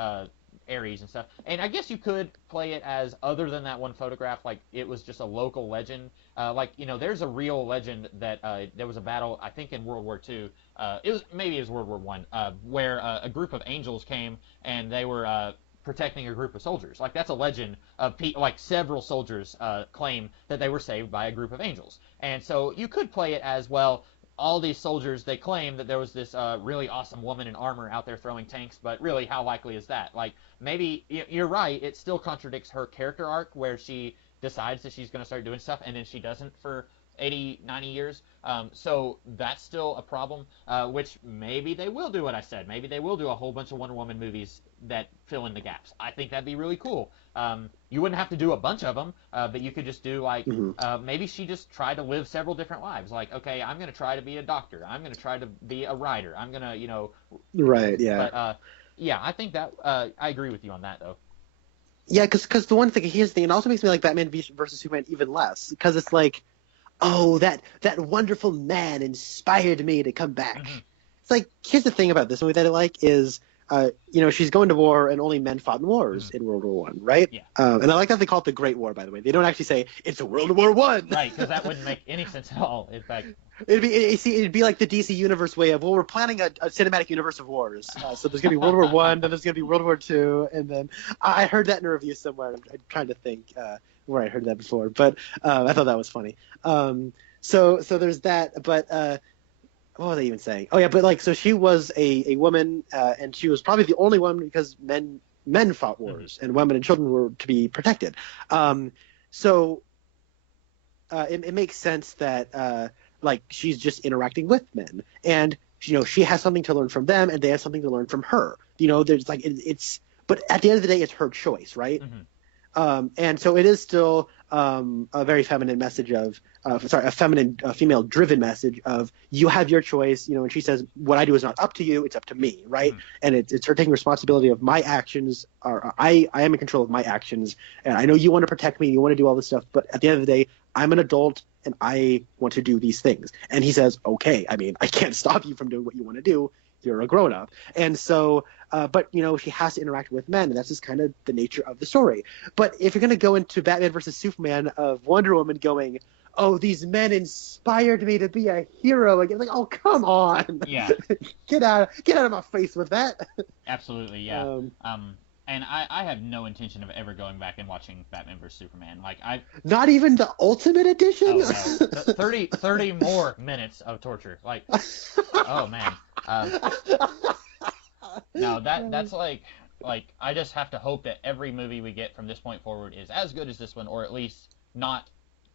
Ares and stuff. And I guess you could play it as, other than that one photograph, like it was just a local legend. There's a real legend that there was a battle, I think in World War II. It was World War I, where a group of angels came and they were protecting a group of soldiers. Like, that's a legend of several soldiers claim that they were saved by a group of angels. And so you could play it as, well, all these soldiers, they claim that there was this really awesome woman in armor out there throwing tanks, but really, how likely is that? Like, maybe, you're right, it still contradicts her character arc, where she decides that she's going to start doing stuff, and then she doesn't for 80, 90 years. So that's still a problem, which maybe they will do what I said. Maybe they will do a whole bunch of Wonder Woman movies that fill in the gaps. I think that'd be really cool. You wouldn't have to do a bunch of them, but you could just do, like, maybe she just tried to live several different lives. Like, okay, I'm going to try to be a doctor. I'm going to try to be a writer. I'm going to, Right, yeah. But, yeah, I think that, I agree with you on that, though. Yeah, because the one thing, here's the thing, it also makes me like Batman versus Superman even less, because it's like, oh, that wonderful man inspired me to come back. Mm-hmm. It's like, here's the thing about this movie that I like is, she's going to war and only men fought in wars in World War I, right? Yeah. And I like that they call it the Great War, by the way. They don't actually say, it's a World War I. Right, because that wouldn't make any sense at all. In fact, it'd be like the DC Universe way of, well, we're planning a cinematic universe of wars. So there's going to be World War I, then there's going to be World War II, and then I heard that in a review somewhere. I'm trying to think where I heard that before, but I thought that was funny. So there's that, but what was I even saying? Oh yeah, but like, so she was a woman, and she was probably the only one because men fought wars, and women and children were to be protected. So it makes sense that like, she's just interacting with men, and she has something to learn from them, and they have something to learn from her. There's like, it's, but at the end of the day, it's her choice, right? Mm-hmm. And so it is still a very feminine message of, a feminine, female-driven message of, you have your choice, and she says, what I do is not up to you, it's up to me, right? Mm-hmm. And it's her taking responsibility of my actions, or I am in control of my actions, and I know you want to protect me, you want to do all this stuff, but at the end of the day, I'm an adult, and I want to do these things. And he says, okay, I mean, I can't stop you from doing what you want to do. you're a grown up. And so, but she has to interact with men, and that's just kind of the nature of the story. But if you're going to go into Batman versus Superman of Wonder Woman going, oh, these men inspired me to be a hero again. Like, oh, come on. Yeah. Get out of my face with that. Absolutely, yeah. And I have no intention of ever going back and watching Batman vs Superman. Like Not even the Ultimate Edition. Oh no, 30 more minutes of torture. Like, oh man. No, that's like I just have to hope that every movie we get from this point forward is as good as this one, or at least not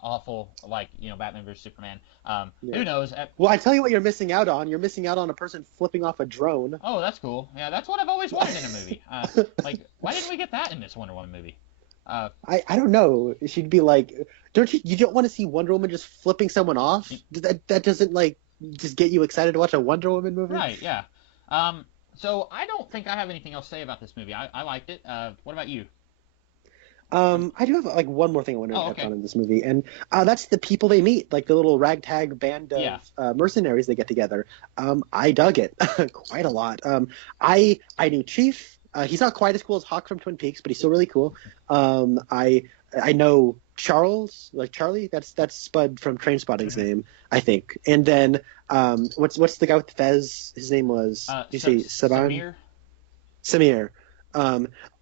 awful like Batman vs Superman. Who knows? Well, I tell you what you're missing out on. You're missing out on a person flipping off a drone. Oh, that's cool. Yeah, that's what I've always wanted in a movie. Like, why didn't we get that in this Wonder Woman movie? I don't know. She'd be like, you don't want to see Wonder Woman just flipping someone off? That doesn't just get you excited to watch a Wonder Woman movie? Right, yeah. So I don't think I have anything else to say about this movie. I liked it. What about you? I do have one more thing I want to touch on in this movie, and that's the people they meet, like the little ragtag band of mercenaries they get together. I dug it quite a lot. I knew Chief. He's not quite as cool as Hawk from Twin Peaks, but he's still really cool. I know Charles, like Charlie. That's Spud from Trainspotting's name, I think. And then what's the guy with the fez? His name was did you say Saban? Samir.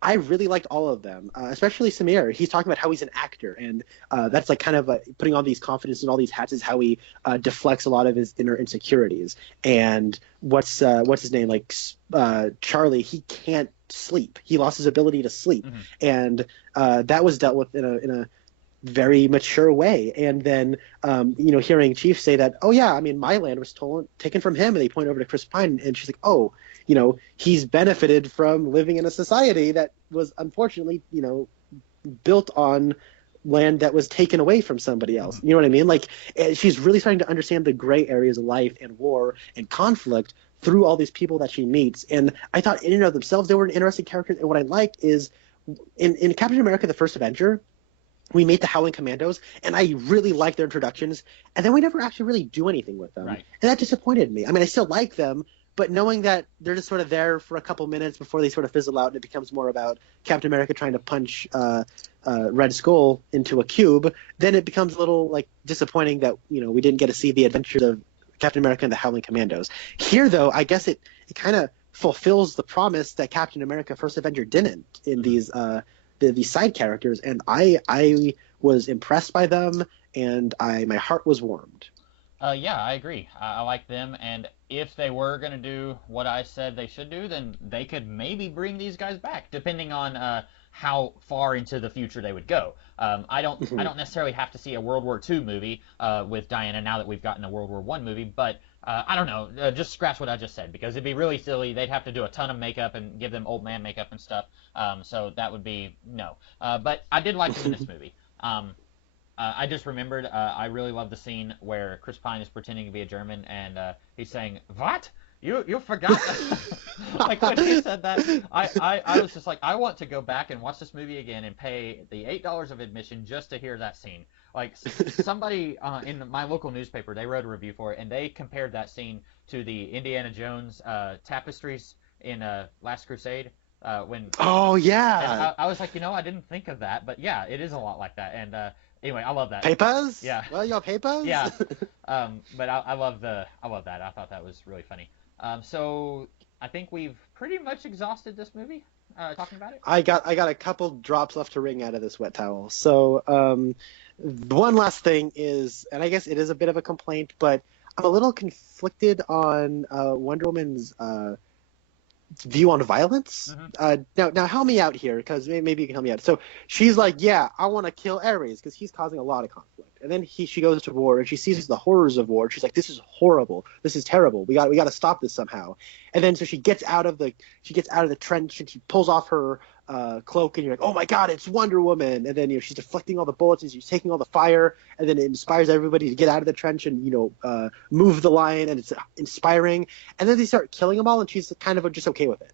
I really liked all of them, especially Samir. He's talking about how he's an actor, and that's like kind of putting on these confidence and all these hats is how he deflects a lot of his inner insecurities. And what's his name? Like Charlie, he can't sleep. He lost his ability to sleep, and that was dealt with in a very mature way. And then hearing Chief say that, oh yeah, I mean my land was taken from him, and they point over to Chris Pine, and she's like, oh, he's benefited from living in a society that was unfortunately built on land that was taken away from somebody else. You know what I mean? Like, she's really starting to understand the gray areas of life and war and conflict through all these people that she meets. And I thought in and of themselves they were an interesting character. And what I liked is in Captain America: The First Avenger, we meet the Howling Commandos, and I really liked their introductions, and then we never actually really do anything with them. Right. And that disappointed me. I mean, I still like them, but knowing that they're just sort of there for a couple minutes before they sort of fizzle out, and it becomes more about Captain America trying to punch Red Skull into a cube, then it becomes a little disappointing that we didn't get to see the adventures of Captain America and the Howling Commandos. Here, though, I guess it kind of fulfills the promise that Captain America: First Avenger didn't in these side characters, and I was impressed by them, and my heart was warmed. Yeah, I agree. I like them, and if they were going to do what I said they should do, then they could maybe bring these guys back, depending on how far into the future they would go. I don't necessarily have to see a World War II movie with Diana now that we've gotten a World War I movie, but I don't know. Just scratch what I just said, because it'd be really silly. They'd have to do a ton of makeup and give them old man makeup and stuff, so that would be no. But I did like them in this movie. I just remembered, I really love the scene where Chris Pine is pretending to be a German, and he's saying, "What? You forgot?" Like, when he said that, I was just like, I want to go back and watch this movie again and pay the $8 of admission just to hear that scene. Like, somebody in my local newspaper, they wrote a review for it, and they compared that scene to the Indiana Jones tapestries in Last Crusade. Oh, yeah. And I was like, I didn't think of that, but yeah, it is a lot like that. And anyway, I love that. Papers? Yeah. Well, your papers? Yeah. But I love that. I thought that was really funny. So I think we've pretty much exhausted this movie, talking about it. I got a couple drops left to wring out of this wet towel. So one last thing is, and I guess it is a bit of a complaint, but I'm a little conflicted on Wonder Woman's view on violence. Now help me out here, because maybe you can help me out. So she's like, yeah, I want to kill Ares because he's causing a lot of conflict. And then she goes to war and she sees the horrors of war. She's like, this is horrible. This is terrible. We got to stop this somehow. And then so she gets out of the trench and she pulls off her cloak, and you're like, oh my God, it's Wonder Woman. And then she's deflecting all the bullets and she's taking all the fire, and then it inspires everybody to get out of the trench and move the line, and it's inspiring. And then they start killing them all, and she's kind of just okay with it.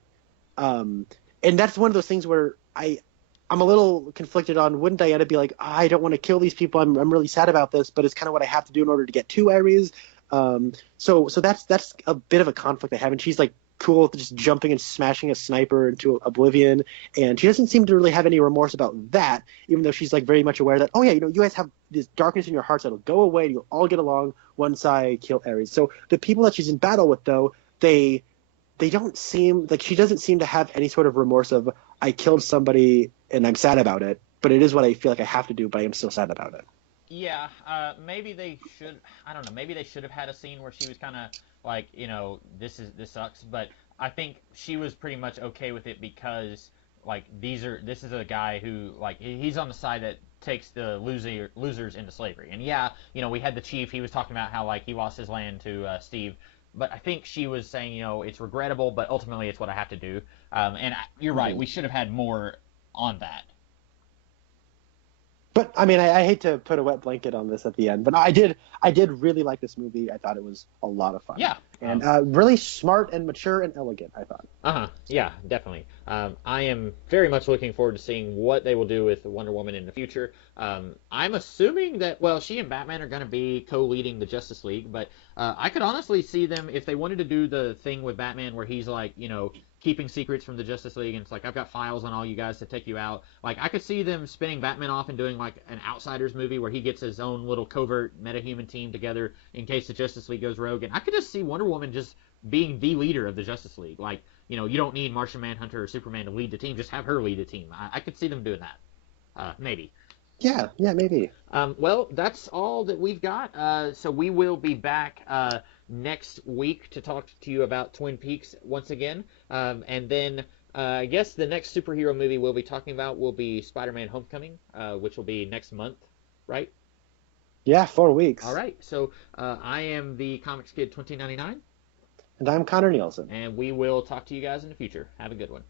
And that's one of those things where I'm a little conflicted on, wouldn't Diana be like, I don't want to kill these people, I'm really sad about this, but it's kind of what I have to do in order to get to Ares. So that's a bit of a conflict they have, and she's like cool with just jumping and smashing a sniper into oblivion, and she doesn't seem to really have any remorse about that, even though she's like very much aware that, oh yeah, you guys have this darkness in your hearts that'll go away, and you'll all get along once I kill Ares. So the people that she's in battle with, though, they don't seem like, she doesn't seem to have any sort of remorse of, I killed somebody and I'm sad about it, but it is what I feel like I have to do, but I am still sad about it. Yeah, maybe they should. I don't know. Maybe they should have had a scene where she was kind of like, this sucks. But I think she was pretty much okay with it because like this is a guy who like he's on the side that takes the losers into slavery. And yeah, we had the chief. He was talking about how like he lost his land to Steve. But I think she was saying, it's regrettable, but ultimately it's what I have to do. You're right. Mhm. We should have had more on that. But I mean, I hate to put a wet blanket on this at the end, but I did really like this movie. I thought it was a lot of fun, Yeah. and really smart and mature and elegant, I thought. Uh-huh. Yeah, definitely. I am very much looking forward to seeing what they will do with Wonder Woman in the future. I'm assuming that, well, she and Batman are going to be co-leading the Justice League, but I could honestly see them, if they wanted to do the thing with Batman where he's like, keeping secrets from the Justice League, and it's like, I've got files on all you guys to take you out. Like, I could see them spinning Batman off and doing like an Outsiders movie where he gets his own little covert metahuman team together in case the Justice League goes rogue. And I could just see Wonder Woman just being the leader of the Justice League. Like, you don't need Martian Manhunter or Superman to lead the team. Just have her lead the team. I could see them doing that. Maybe. Yeah, maybe. Well, that's all that we've got. So we will be back next week to talk to you about Twin Peaks once again. And then I guess the next superhero movie we'll be talking about will be Spider-Man Homecoming, which will be next month, right? Yeah, All 4 weeks. right. So I am the Comics Kid 2099, And I'm Connor Nielsen. and we will talk to you guys in the future. Have a good one.